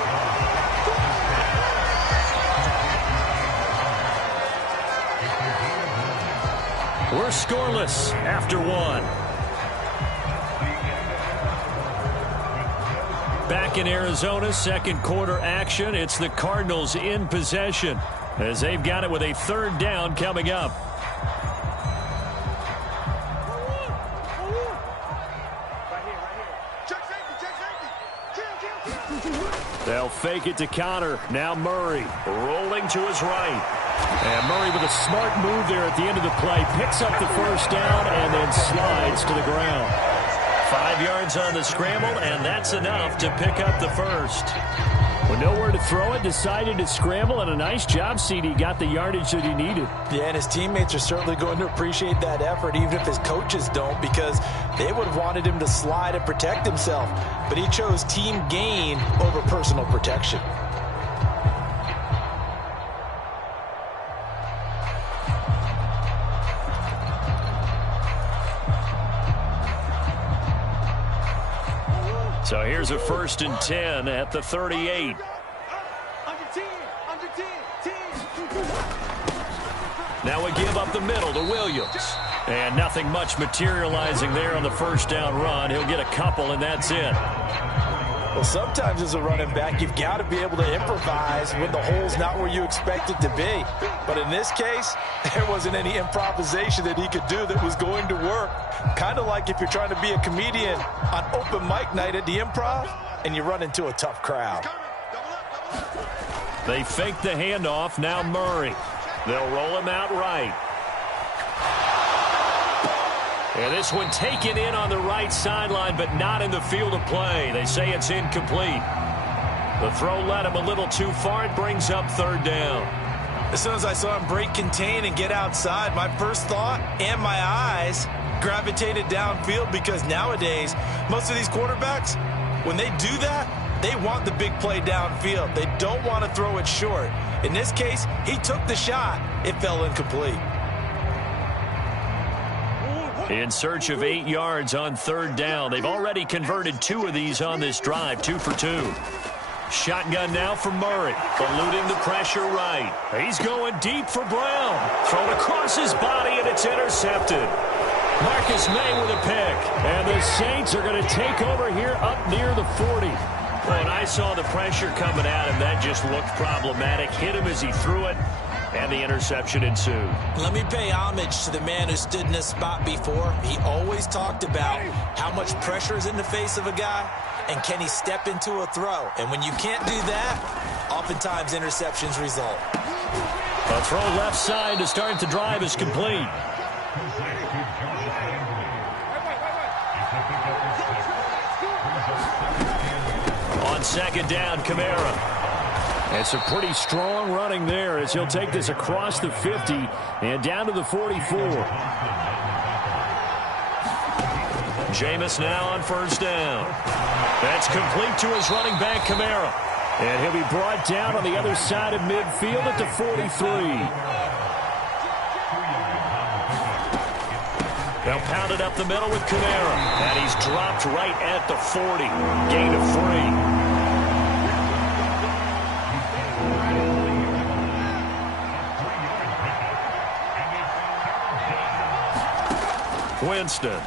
We're scoreless after 1. Back in Arizona, second quarter action. It's the Cardinals in possession as they've got it with a 3rd down coming up. They'll fake it to Conner. Now Murray rolling to his right. And Murray with a smart move there at the end of the play. Picks up the 1st down and then slides to the ground. 5 yards on the scramble, and that's enough to pick up the 1st. With nowhere to throw it, decided to scramble, and a nice job, CD. Got the yardage that he needed. Yeah, and his teammates are certainly going to appreciate that effort, even if his coaches don't, because they would have wanted him to slide and protect himself. But he chose team gain over personal protection. So here's a 1st and 10 at the 38. Now we give up the middle to Williams. And nothing much materializing there on the 1st down run. He'll get a couple, and that's it. Well, sometimes as a running back, you've got to be able to improvise when the hole's not where you expect it to be. But in this case, there wasn't any improvisation that he could do that was going to work. Kind of like if you're trying to be a comedian on open mic night at the Improv and you run into a tough crowd. They fake the handoff. Now Murray. They'll roll him out right. And this one taken in on the right sideline, but not in the field of play. They say it's incomplete. The throw led him a little too far. It brings up 3rd down. As soon as I saw him break contain and get outside, my first thought and my eyes gravitated downfield, because nowadays, most of these quarterbacks, when they do that, they want the big play downfield. They don't want to throw it short. In this case, he took the shot. It fell incomplete. In search of 8 yards on 3rd down. They've already converted 2 of these on this drive, 2 for 2. Shotgun now for Murray, eluding the pressure right. He's going deep for Brown. Thrown across his body, and it's intercepted. Marcus May with a pick. And the Saints are going to take over here up near the 40. When I saw the pressure coming at him, that just looked problematic. Hit him as he threw it, and the interception ensued. Let me pay homage to the man who stood in this spot before. He always talked about how much pressure is in the face of a guy, and can he step into a throw. And when you can't do that, oftentimes interceptions result. A throw left side to start the drive is complete. on second down, Kamara. And some pretty strong running there as he'll take this across the 50 and down to the 44. Jameis now on first down. That's complete to his running back, Kamara. And he'll be brought down on the other side of midfield at the 43. They'll pound it up the middle with Kamara. And he's dropped right at the 40. Gain of 3. Winston.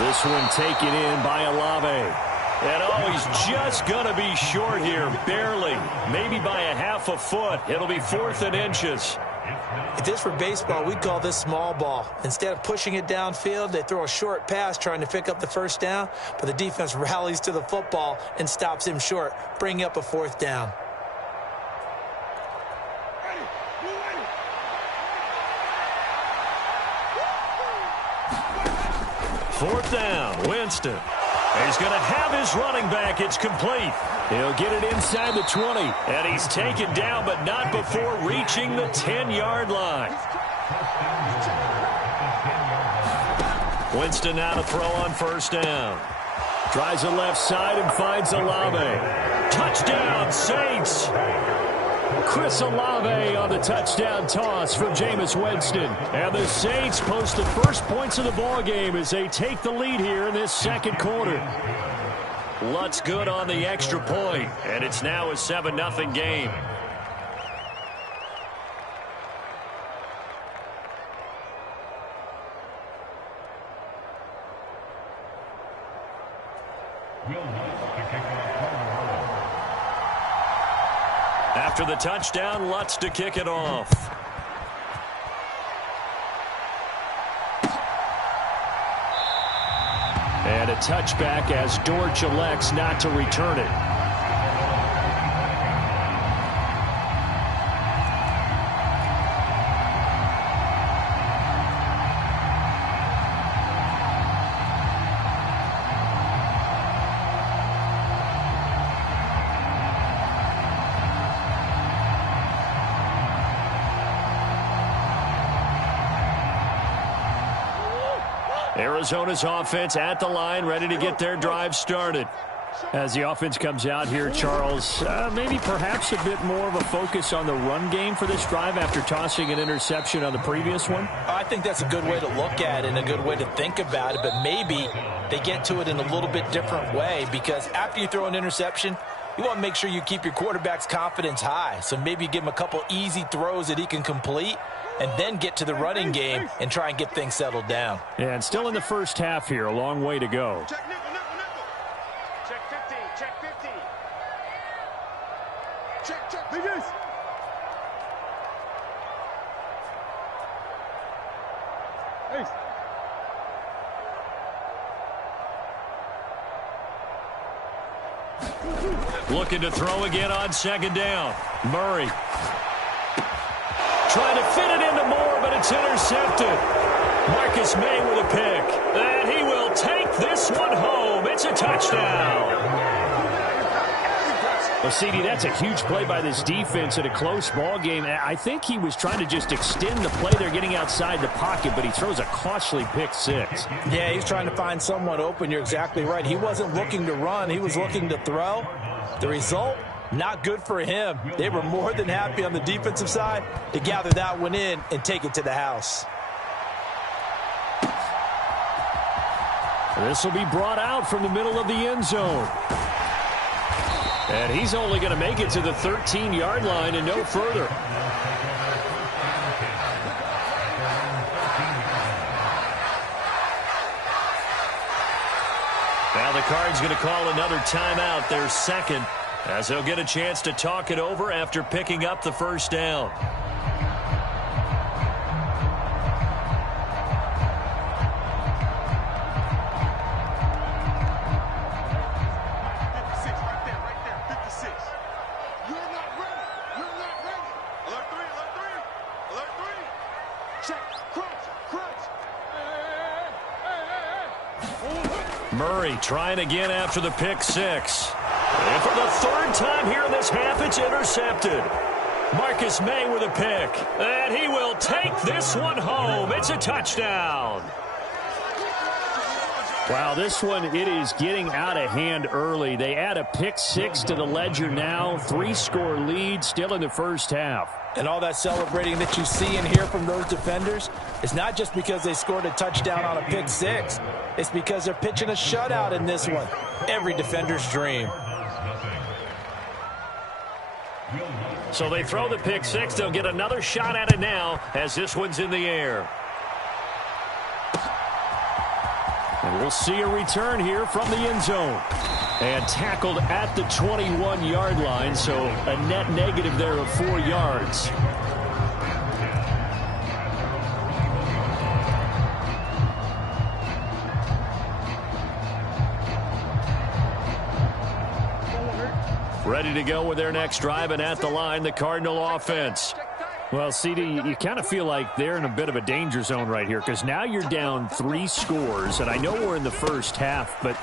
This one taken in by Olave. And he's just going to be short here, barely. Maybe by a half a foot. It'll be 4th and inches. If this were baseball, we'd call this small ball. Instead of pushing it downfield, they throw a short pass trying to pick up the first down, but the defense rallies to the football and stops him short, bringing up a 4th down. Fourth down, Winston. He's going to have his running back. It's complete. He'll get it inside the 20. And he's taken down, but not before reaching the 10-yard line. Winston now to throw on first down. Tries the left side and finds Olave. Touchdown, Saints. Chris Olave on the touchdown toss from Jameis Winston. And the Saints post the first points of the ball game as they take the lead here in this second quarter. Lutz good on the extra point, and it's now a 7-0 game. After the touchdown, Lutz to kick it off. And a touchback as Dortch elects not to return it. Arizona's offense at the line, ready to get their drive started. As the offense comes out here, Charles, maybe perhaps a bit more of a focus on the run game for this drive after tossing an interception on the previous one? I think that's a good way to look at it and a good way to think about it, but maybe they get to it in a little bit different way, because after you throw an interception, you want to make sure you keep your quarterback's confidence high. So maybe give him a couple easy throws that he can complete, and then get to the running game and try and get things settled down. Yeah, and still in the first half here, a long way to go. Check nickel, nickel, nickel. Check 50, check 50. Check. Biggest. Ace. Looking to throw again on second down. Murray. Trying to fit it into Moore, but it's intercepted. Marcus May with a pick. And he will take this one home. It's a touchdown. Well, CD, that's a huge play by this defense in a close ball game. I think he was trying to just extend the play. They're getting outside the pocket, but he throws a costly pick six. Yeah, he's trying to find someone open. You're exactly right. He wasn't looking to run. He was looking to throw. The result, not good for him. They were more than happy on the defensive side to gather that one in and take it to the house. This will be brought out from the middle of the end zone. And he's only going to make it to the 13-yard line and no further. Now the Cards going to call another timeout, their second, as they'll get a chance to talk it over after picking up the first down. Check, crunch. Murray trying again after the pick six. And for the third time here in this half, it's intercepted. Marcus May with a pick. And he will take this one home. It's a touchdown. Wow, this one, it is getting out of hand early. They add a pick six to the ledger now. 3-score lead still in the first half. And all that celebrating that you see and hear from those defenders is not just because they scored a touchdown on a pick six. It's because they're pitching a shutout in this one. Every defender's dream. So they throw the pick six. They'll get another shot at it now as this one's in the air. And we'll see a return here from the end zone. And tackled at the 21-yard line, so a net negative there of 4 yards. Ready to go with their next drive, and at the line, the Cardinal offense. Well, CD, you kind of feel like they're in a bit of a danger zone right here because now you're down 3 scores, and I know we're in the first half, but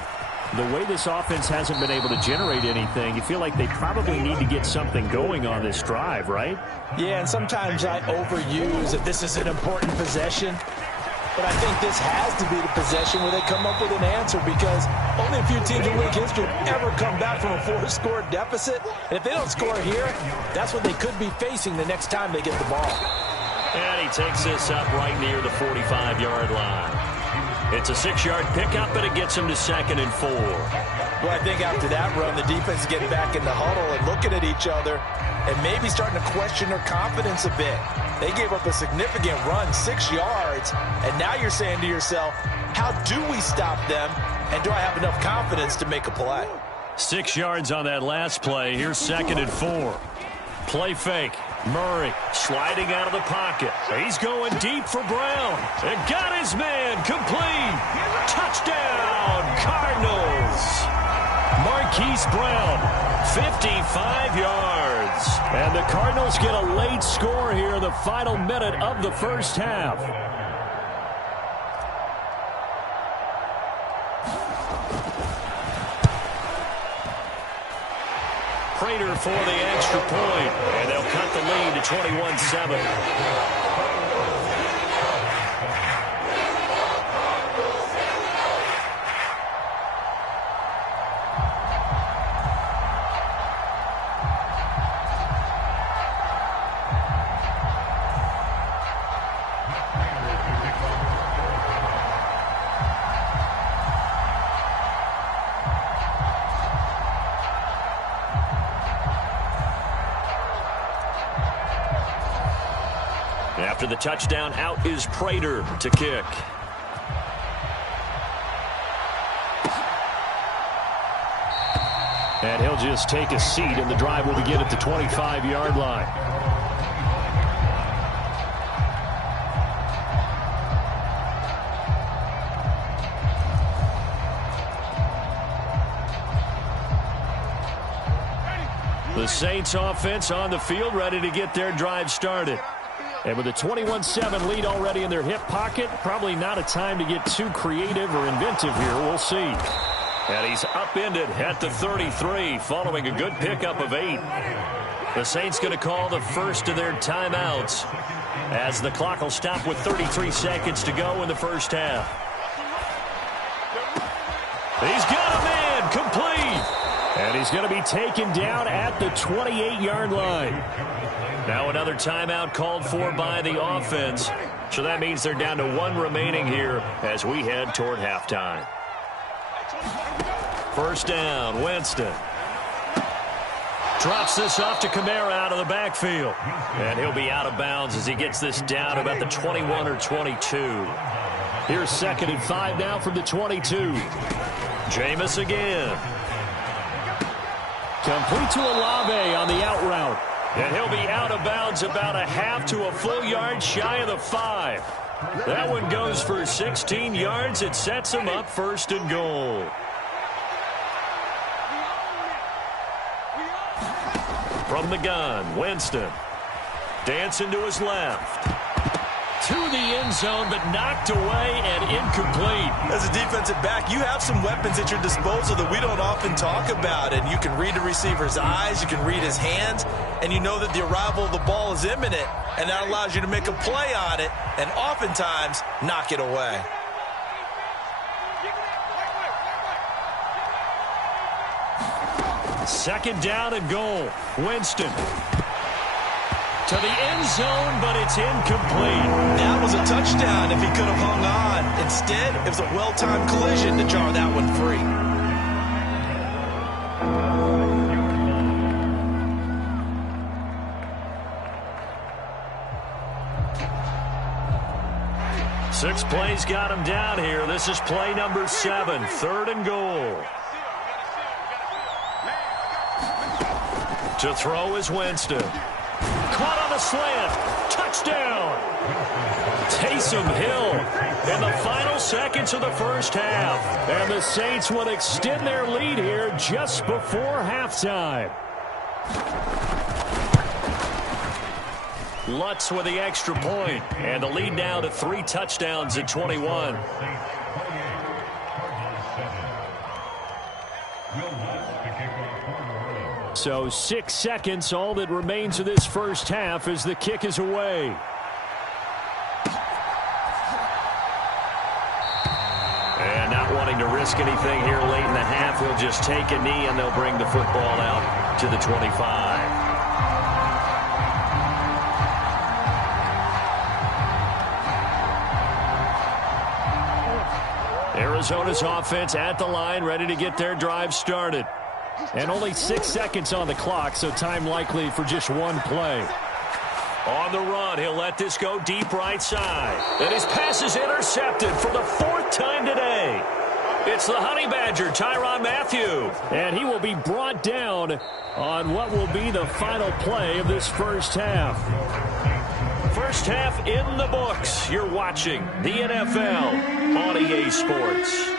the way this offense hasn't been able to generate anything, you feel like they probably need to get something going on this drive, right? Yeah, and sometimes I overuse that this is an important possession. But I think this has to be the possession where they come up with an answer because only a few teams in league history have ever come back from a 4-score deficit. And if they don't score here, that's what they could be facing the next time they get the ball. And he takes this up right near the 45-yard line. It's a 6-yard pickup, but it gets him to 2nd and 4. Well, I think after that run, the defense is getting back in the huddle and looking at each other and maybe starting to question their confidence a bit. They gave up a significant run, 6 yards, and now you're saying to yourself, how do we stop them, and do I have enough confidence to make a play? 6 yards on that last play. Here's 2nd and 4. Play fake. Murray sliding out of the pocket. He's going deep for Brown. And got his man complete. Touchdown, Cardinals. Marquise Brown, 55 yards. And the Cardinals get a late score here in the final minute of the first half. Prater for the extra point, and they'll cut the lead to 21-7. After the touchdown, out is Prater to kick. And he'll just take a seat, and the drive will begin at the 25-yard line. The Saints offense on the field, ready to get their drive started. And with a 21-7 lead already in their hip pocket, probably not a time to get too creative or inventive here. We'll see. And he's upended at the 33 following a good pickup of 8. The Saints going to call the first of their timeouts as the clock will stop with 33 seconds to go in the first half. He's got a man complete. And he's going to be taken down at the 28-yard line. Now another timeout called for by the offense. So that means they're down to 1 remaining here as we head toward halftime. First down, Winston. Drops this off to Kamara out of the backfield. And he'll be out of bounds as he gets this down about the 21 or 22. Here's 2nd and 5 now from the 22. Jameis again. Complete to Olave on the out route. And he'll be out of bounds about a half to a full yard shy of the 5. That one goes for 16 yards. It sets him up 1st and goal. From the gun, Winston. Dancing to his left. to the end zone, but knocked away and incomplete. As a defensive back, you have some weapons at your disposal that we don't often talk about. And you can read the receiver's eyes, you can read his hands, and you know that the arrival of the ball is imminent. And that allows you to make a play on it and oftentimes knock it away. Second down and goal. Winston to the end zone, but it's incomplete. That was a touchdown if he could have hung on. Instead, it was a well-timed collision to jar that one free. Six plays got him down here. This is play number 7, third and goal. To throw is Winston. Caught on a slant. Touchdown. Taysom Hill in the final seconds of the first half. And the Saints will extend their lead here just before halftime. Lutz with the extra point. And the lead now to 3 touchdowns at 21. So 6 seconds, all that remains of this first half as the kick is away. And not wanting to risk anything here late in the half, he'll just take a knee and they'll bring the football out to the 25. Arizona's offense at the line, ready to get their drive started. And only 6 seconds on the clock, so time likely for just one play. On the run, he'll let this go deep right side. And his pass is intercepted for the 4th time today. It's the Honey Badger, Tyrann Mathieu. And he will be brought down on what will be the final play of this first half. First half in the books. You're watching the NFL on EA Sports.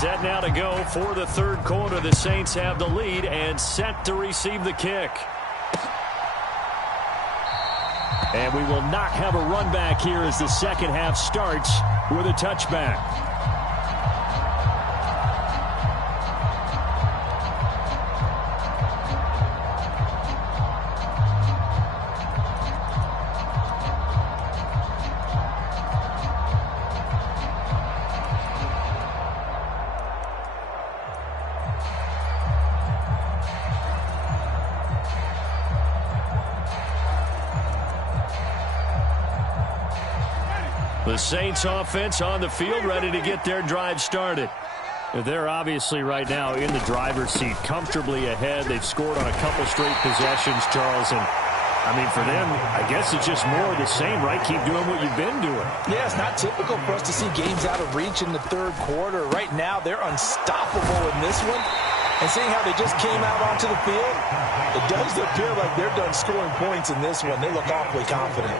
Set now to go for the third quarter. The Saints have the lead and set to receive the kick. And we will not have a run back here as the second half starts with a touchback. The Saints offense on the field, ready to get their drive started. They're obviously right now in the driver's seat, comfortably ahead. They've scored on a couple straight possessions, Charles. And, I mean, for them, I guess it's just more of the same, right? Keep doing what you've been doing. Yeah, it's not typical for us to see games out of reach in the third quarter. Right now, they're unstoppable in this one. And seeing how they just came out onto the field, it does appear like they're done scoring points in this one. They look awfully confident.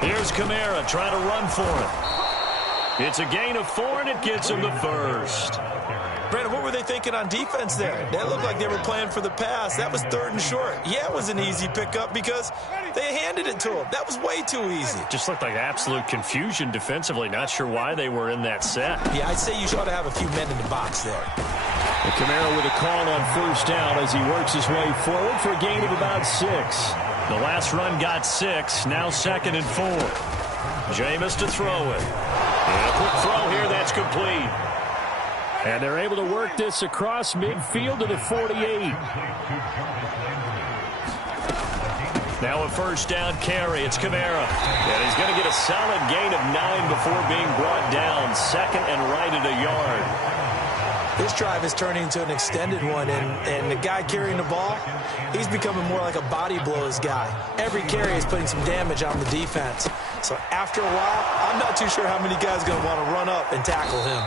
Here's Kamara trying to run for it. It's a gain of 4, and it gets him the first. Brandon, what were they thinking on defense there? They looked like they were playing for the pass. That was 3rd and short. Yeah, it was an easy pickup because they handed it to him. That was way too easy. Just looked like absolute confusion defensively. Not sure why they were in that set. Yeah, I'd say you ought to have a few men in the box there. And Kamara with a call on first down as he works his way forward for a gain of about 6. The last run got 6, now 2nd and 4. Jameis to throw it. And a quick throw here, that's complete. And they're able to work this across midfield to the 48. Now a first down carry. It's Kamara. And he's going to get a solid gain of 9 before being brought down. 2nd and right at a yard. This drive is turning into an extended one, and the guy carrying the ball, he's becoming more like a body blows guy. Every carry is putting some damage on the defense. So after a while, I'm not too sure how many guys are going to want to run up and tackle him.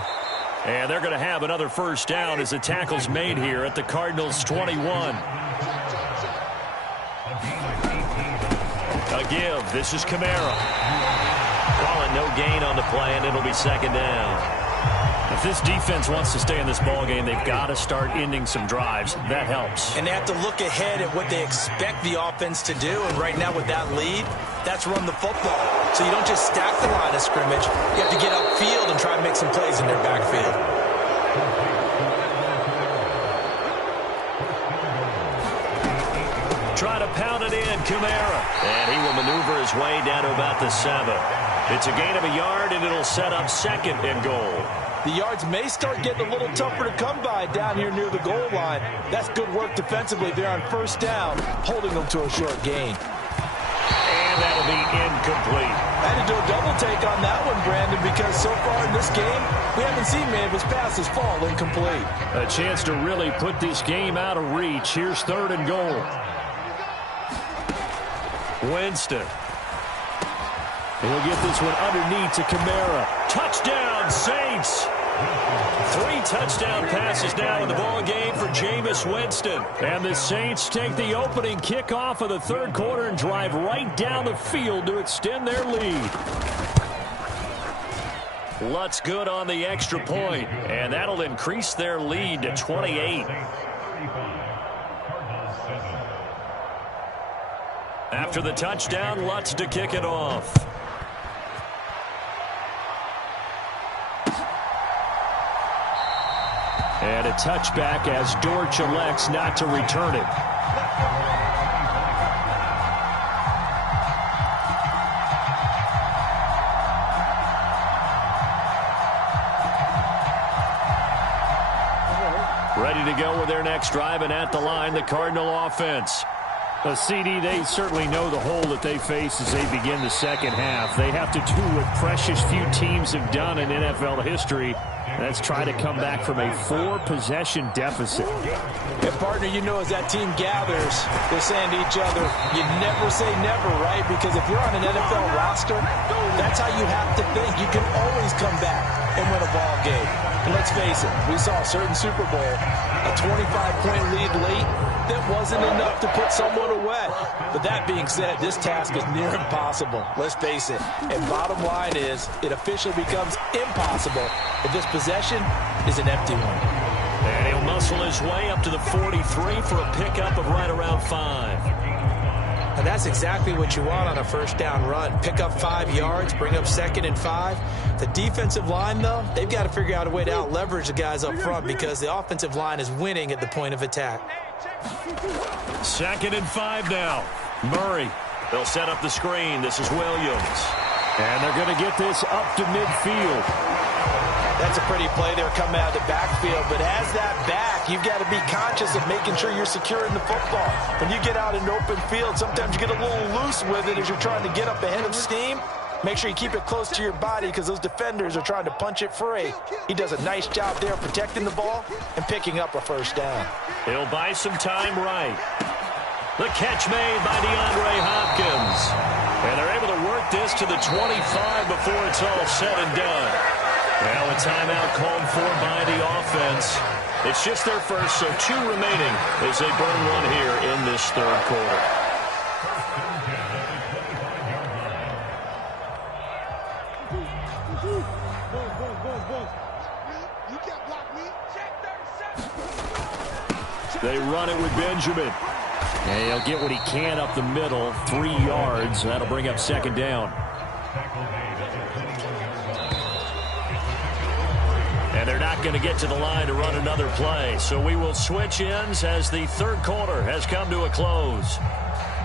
And they're going to have another first down as the tackle's made here at the Cardinals' 21. A give. This is Kamara. Calling no gain on the play, and it'll be 2nd down. If this defense wants to stay in this ballgame, they've got to start ending some drives. That helps. And they have to look ahead at what they expect the offense to do. And right now with that lead, that's run the football. So you don't just stack the line of scrimmage. You have to get upfield and try and make some plays in their backfield. Try to pound it in, Kamara. And he will maneuver his way down to about the 7. It's a gain of a yard, and it'll set up 2nd and goal. The yards may start getting a little tougher to come by down here near the goal line. That's good work defensively there on 1st down, holding them to a short gain. And that'll be incomplete. I had to do a double take on that one, Brandon, because so far in this game, we haven't seen many of his passes fall incomplete. A chance to really put this game out of reach. Here's 3rd and goal. Winston. He'll get this one underneath to Kamara. Touchdown, Saints. 3 touchdown passes now in the ball game for Jameis Winston. And the Saints take the opening kickoff of the 3rd quarter and drive right down the field to extend their lead. Lutz good on the extra point, and that'll increase their lead to 28. After the touchdown, Lutz to kick it off. And a touchback as Dortch elects not to return it. Ready to go with their next drive, and at the line, the Cardinal offense. CD, they certainly know the hole that they face as they begin the 2nd half. They have to do what precious few teams have done in NFL history. That's try to come back from a 4-possession deficit. And, partner, you know as that team gathers, they're saying to each other, you never say never, right? Because if you're on an NFL roster, that's how you have to think. You can always come back and win a ball game. And let's face it, we saw a certain Super Bowl, a 25-point lead late that wasn't enough to put someone away. But that being said, this task is near impossible. Let's face it. And bottom line is, it officially becomes impossible if this possession is an empty one. And he'll muscle his way up to the 43 for a pickup of right around 5. And that's exactly what you want on a 1st down run. Pick up 5 yards, bring up 2nd and 5. The defensive line, though, they've got to figure out a way to out-leverage the guys up front because the offensive line is winning at the point of attack. 2nd and 5 now. Murray. They'll set up the screen. This is Williams. And they're going to get this up to midfield. That's a pretty play there coming out of the backfield. But as that back, you've got to be conscious of making sure you're securing the football. When you get out in open field, sometimes you get a little loose with it as you're trying to get up ahead of steam. Make sure you keep it close to your body because those defenders are trying to punch it free. He does a nice job there protecting the ball and picking up a 1st down. He'll buy some time right. The catch made by DeAndre Hopkins. And they're able to work this to the 25 before it's all said and done. Now a timeout called for by the offense. It's just their first, so 2 remaining as they burn one here in this 3rd quarter. They run it with Benjamin. And he'll get what he can up the middle, 3 yards. That'll bring up 2nd down. And they're not going to get to the line to run another play. So we will switch ends as the 3rd quarter has come to a close.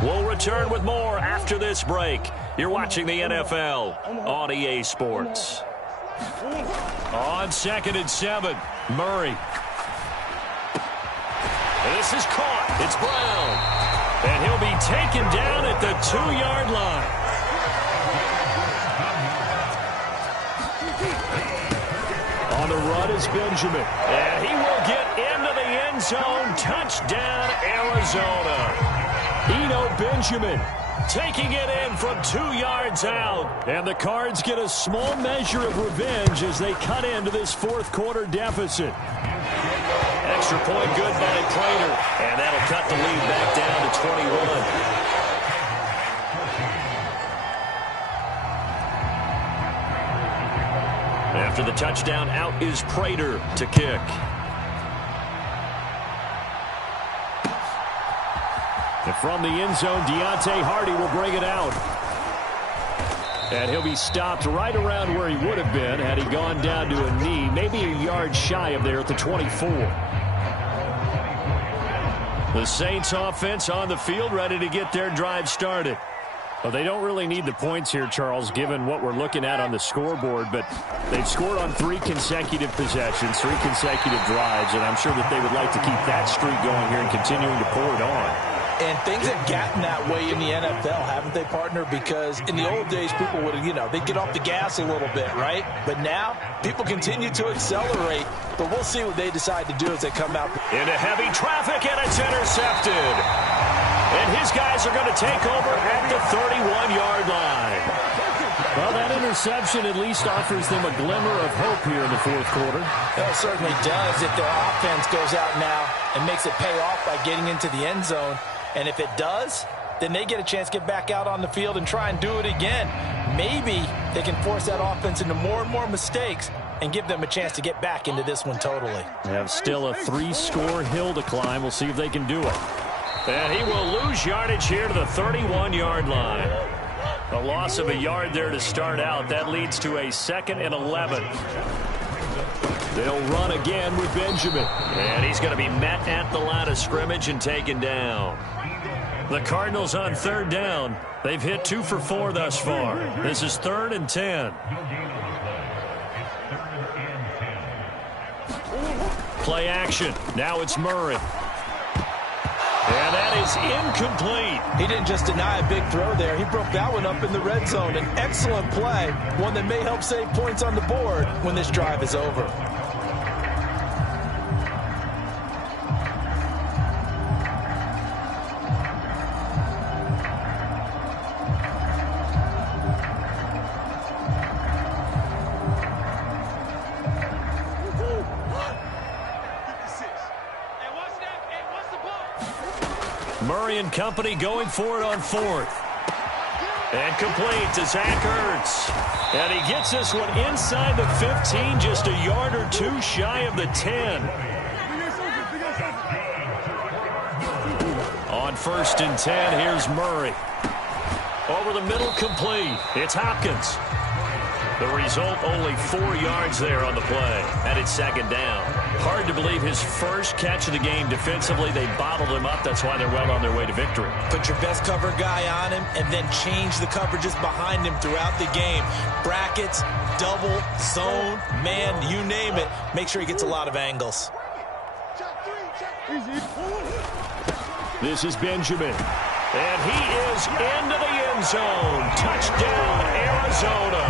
We'll return with more after this break. You're watching the NFL on EA Sports. On 2nd and 7, Murray. And this is caught. It's Brown. And he'll be taken down at the 2-yard line. On the run is Benjamin. And he will get into the end zone. Touchdown, Arizona. Eno Benjamin taking it in from 2 yards out. And the Cards get a small measure of revenge as they cut into this 4th quarter deficit. Extra point good by Prater. And that'll cut the lead back down to 21. After the touchdown, out is Prater to kick. And from the end zone, Deontay Hardy will bring it out. And he'll be stopped right around where he would have been had he gone down to a knee, maybe a yard shy of there at the 24. The Saints offense on the field, ready to get their drive started. Well, they don't really need the points here, Charles, given what we're looking at on the scoreboard, but they've scored on 3 consecutive possessions, 3 consecutive drives, and I'm sure that they would like to keep that streak going here and continuing to pour it on. And things have gotten that way in the NFL, haven't they, partner? Because in the old days, people would, they'd get off the gas a little bit, right? But now, people continue to accelerate. But we'll see what they decide to do as they come out. Into heavy traffic, and it's intercepted. And his guys are going to take over at the 31-yard line. Well, that interception at least offers them a glimmer of hope here in the fourth quarter. It certainly does if their offense goes out now and makes it pay off by getting into the end zone. And if it does, then they get a chance to get back out on the field and try and do it again. Maybe they can force that offense into more and more mistakes and give them a chance to get back into this one totally. They have still a 3-score hill to climb. We'll see if they can do it. And he will lose yardage here to the 31-yard line. A loss of a yard there to start out. That leads to a 2nd and 11. They'll run again with Benjamin. And he's going to be met at the line of scrimmage and taken down. The Cardinals on 3rd down. They've hit 2 for 4 thus far. This is 3rd and 10. Play action. Now it's Murray. And that is incomplete. He didn't just deny a big throw there. He broke that one up in the red zone. An excellent play, one that may help save points on the board when this drive is over. Murray and company going for it on 4th. And complete to Zach Ertz. And he gets this one inside the 15, just a yard or 2 shy of the 10. On 1st and 10, here's Murray. Over the middle, complete. It's Hopkins. The result, only 4 yards there on the play. And it's 2nd down. Hard to believe his first catch of the game defensively. They bottled him up. That's why they're well on their way to victory. Put your best cover guy on him and then change the coverages behind him throughout the game. Brackets, double, zone, man, you name it. Make sure he gets a lot of angles. This is Benjamin. And he is into the end zone. Touchdown, Arizona.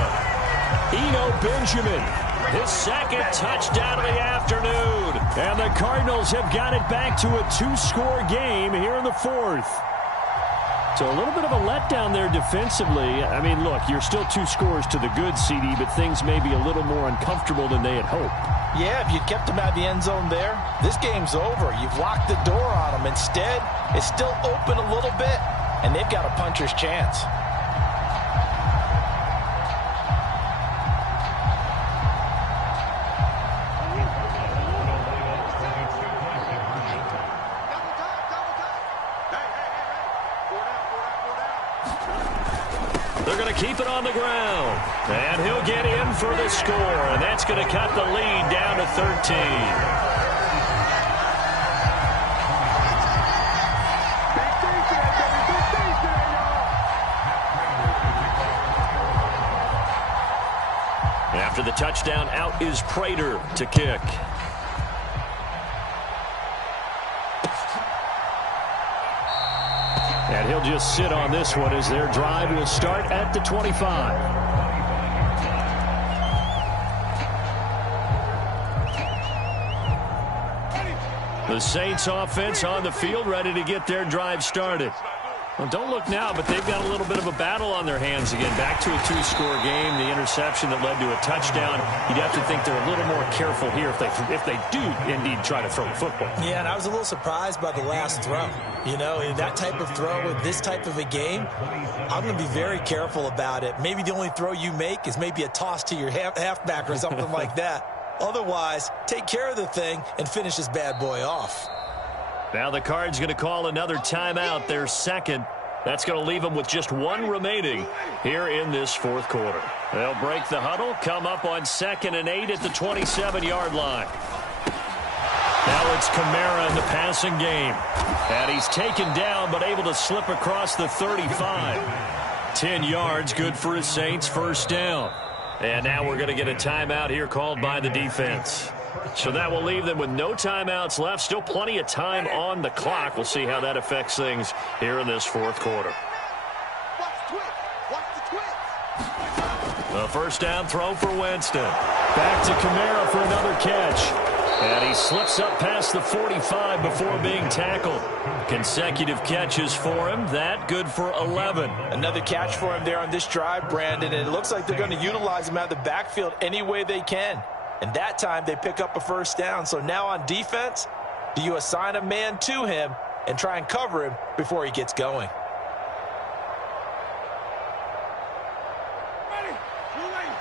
Eno Benjamin. His 2nd touchdown of the afternoon. And the Cardinals have got it back to a 2-score game here in the 4th. So a little bit of a letdown there defensively. I mean, look, you're still 2 scores to the good, CD, but things may be a little more uncomfortable than they had hoped. Yeah, if you kept them out of the end zone there, this game's over. You've locked the door on them. Instead, it's still open a little bit, and they've got a puncher's chance. They're going to keep it on the ground. And he'll get in for the score. And that's going to cut the lead down to 13. After the touchdown, out is Prater to kick. And he'll just sit on this one as their drive will start at the 25. The Saints offense on the field, ready to get their drive started. Well, don't look now, but they've got a little bit of a battle on their hands again. Back to a two-score game. The interception that led to a touchdown. You'd have to think they're a little more careful here if they do indeed try to throw the football. Yeah, and I was a little surprised by the last throw. You know, that type of throw with this type of a game, I'm going to be very careful about it. Maybe the only throw you make is maybe a toss to your halfback or something like that. Otherwise, take care of the thing and finish this bad boy off. Now the Cards going to call another timeout, their second. That's going to leave them with just one remaining here in this fourth quarter. They'll break the huddle, come up on 2nd and 8 at the 27-yard line. Now it's Kamara in the passing game. And he's taken down but able to slip across the 35. 10 yards, good for his Saints, first down. And now we're going to get a timeout here called by the defense. So that will leave them with no timeouts left. Still plenty of time on the clock. We'll see how that affects things here in this fourth quarter. Watch the twist. Watch the twist. The first down throw for Winston. Back to Kamara for another catch. And he slips up past the 45 before being tackled. Consecutive catches for him. That good for 11. Another catch for him there on this drive, Brandon, and it looks like they're going to utilize him out of the backfield any way they can. And that time they pick up a first down. So now on defense, do you assign a man to him and try and cover him before he gets going? Ready. Too late.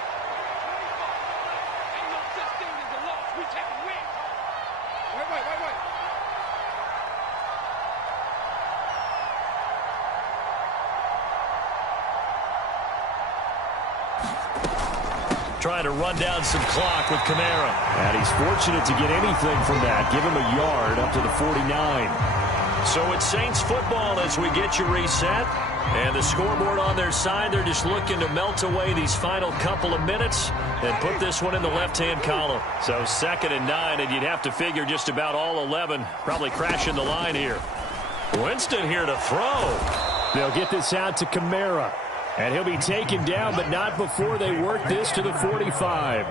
Ain't no such thing as a loss. We take a win. Wait. Trying to run down some clock with Kamara. And he's fortunate to get anything from that. Give him a yard up to the 49. So it's Saints football as we get you reset. And the scoreboard on their side, they're just looking to melt away these final couple of minutes and put this one in the left-hand column. So 2nd and 9, and you'd have to figure just about all 11 probably crashing the line here. Winston here to throw. They'll get this out to Kamara. And he'll be taken down, but not before they work this to the 45.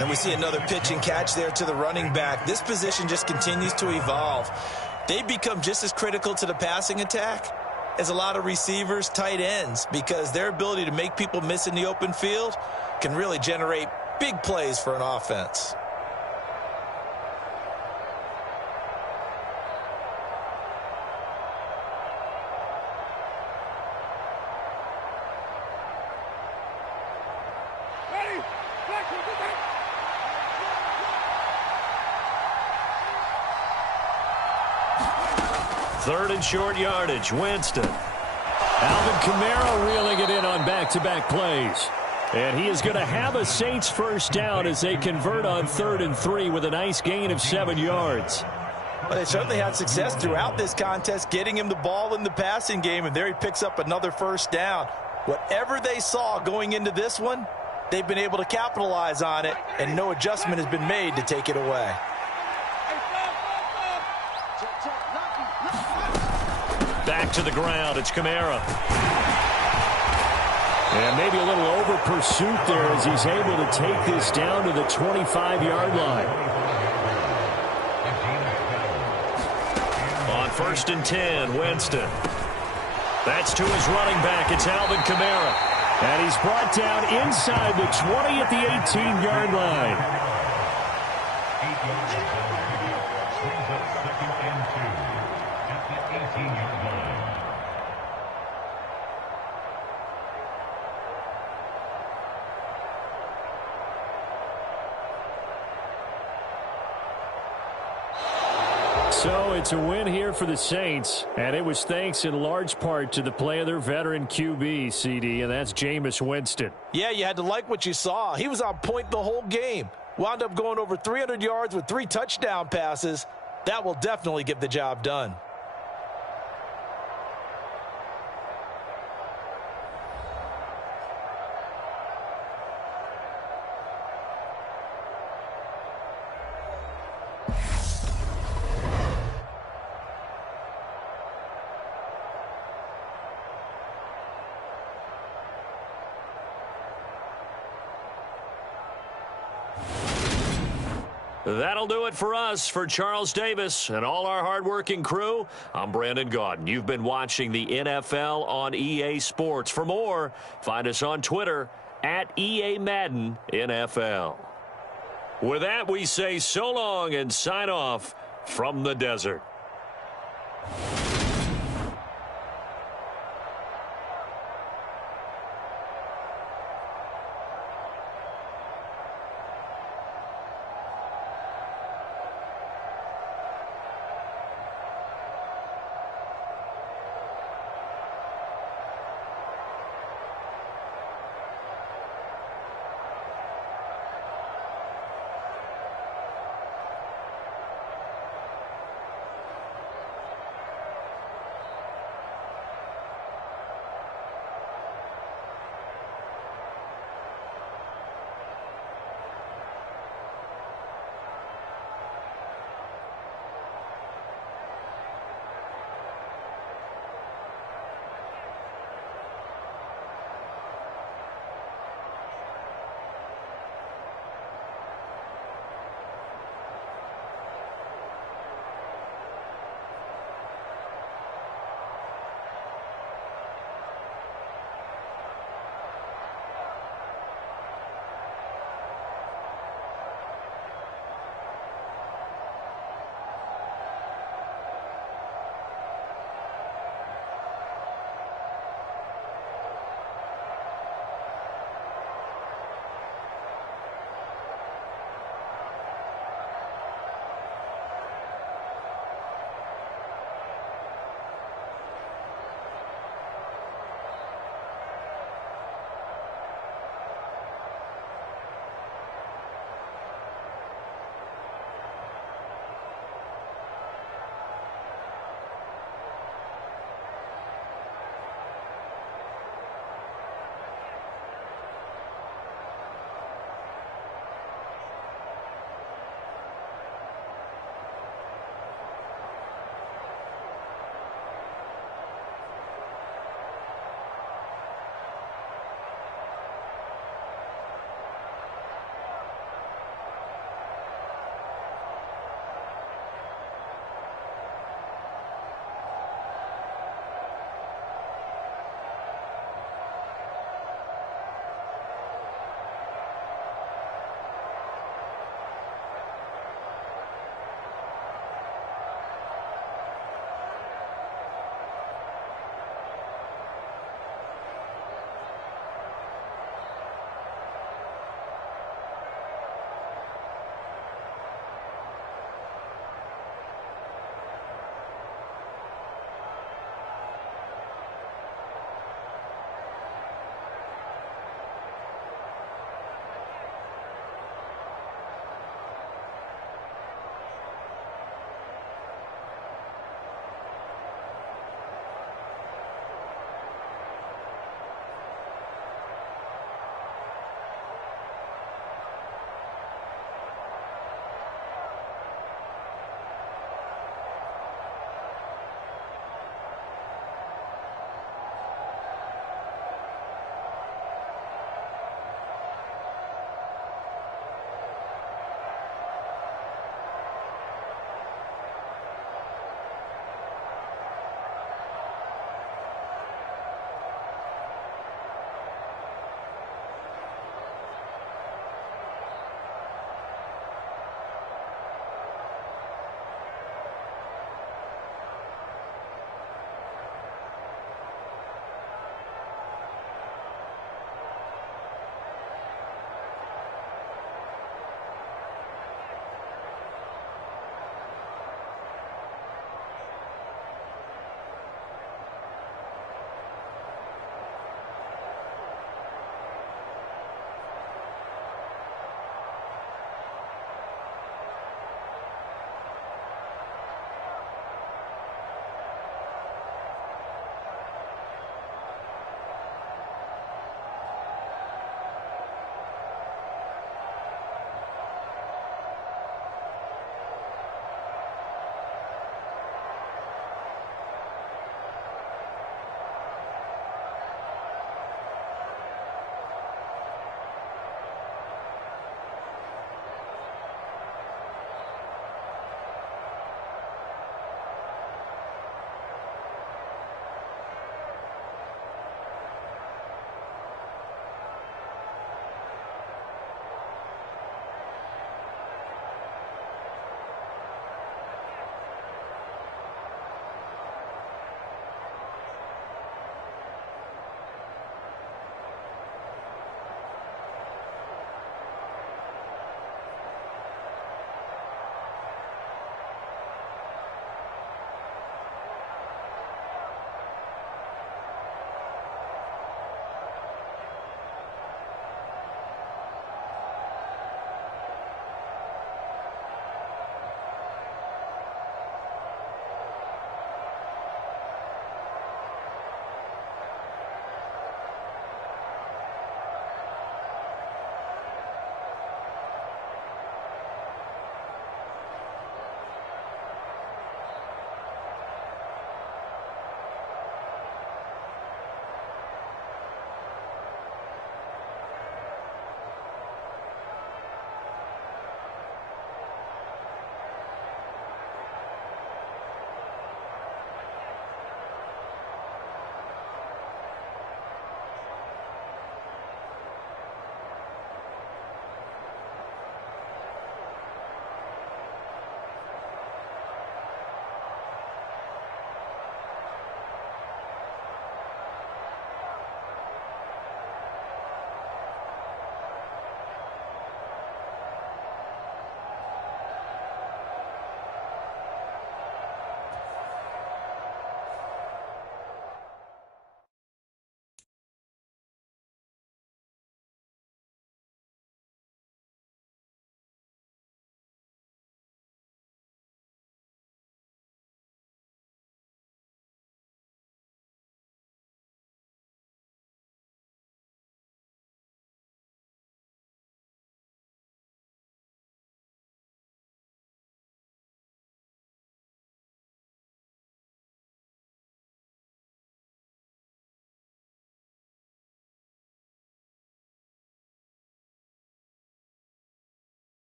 And we see another pitch and catch there to the running back. This position just continues to evolve. They become just as critical to the passing attack as a lot of receivers, tight ends, because their ability to make people miss in the open field can really generate big plays for an offense. Ready. Black one, get back. 3rd and short yardage, Winston. Alvin Kamara reeling it in on back-to-back plays. And he is going to have a Saints first down as they convert on 3rd and 3 with a nice gain of 7 yards. Well, they certainly had success throughout this contest getting him the ball in the passing game, and there he picks up another first down. Whatever they saw going into this one, they've been able to capitalize on it, and no adjustment has been made to take it away. Back to the ground, it's Kamara. And maybe a little over pursuit there as he's able to take this down to the 25-yard line. On 1st and 10, Winston. That's to his running back. It's Alvin Kamara. And he's brought down inside the 20 at the 18-yard line. So it's a win here for the Saints, and it was thanks in large part to the play of their veteran QB, CD, and that's Jameis Winston. Yeah, you had to like what you saw. He was on point the whole game. Wound up going over 300 yards with 3 touchdown passes. That will definitely get the job done. That'll do it for us. For Charles Davis and all our hardworking crew, I'm Brandon Gaudin. You've been watching the NFL on EA Sports. For more, find us on Twitter at EA Madden NFL. With that, we say so long and sign off from the desert.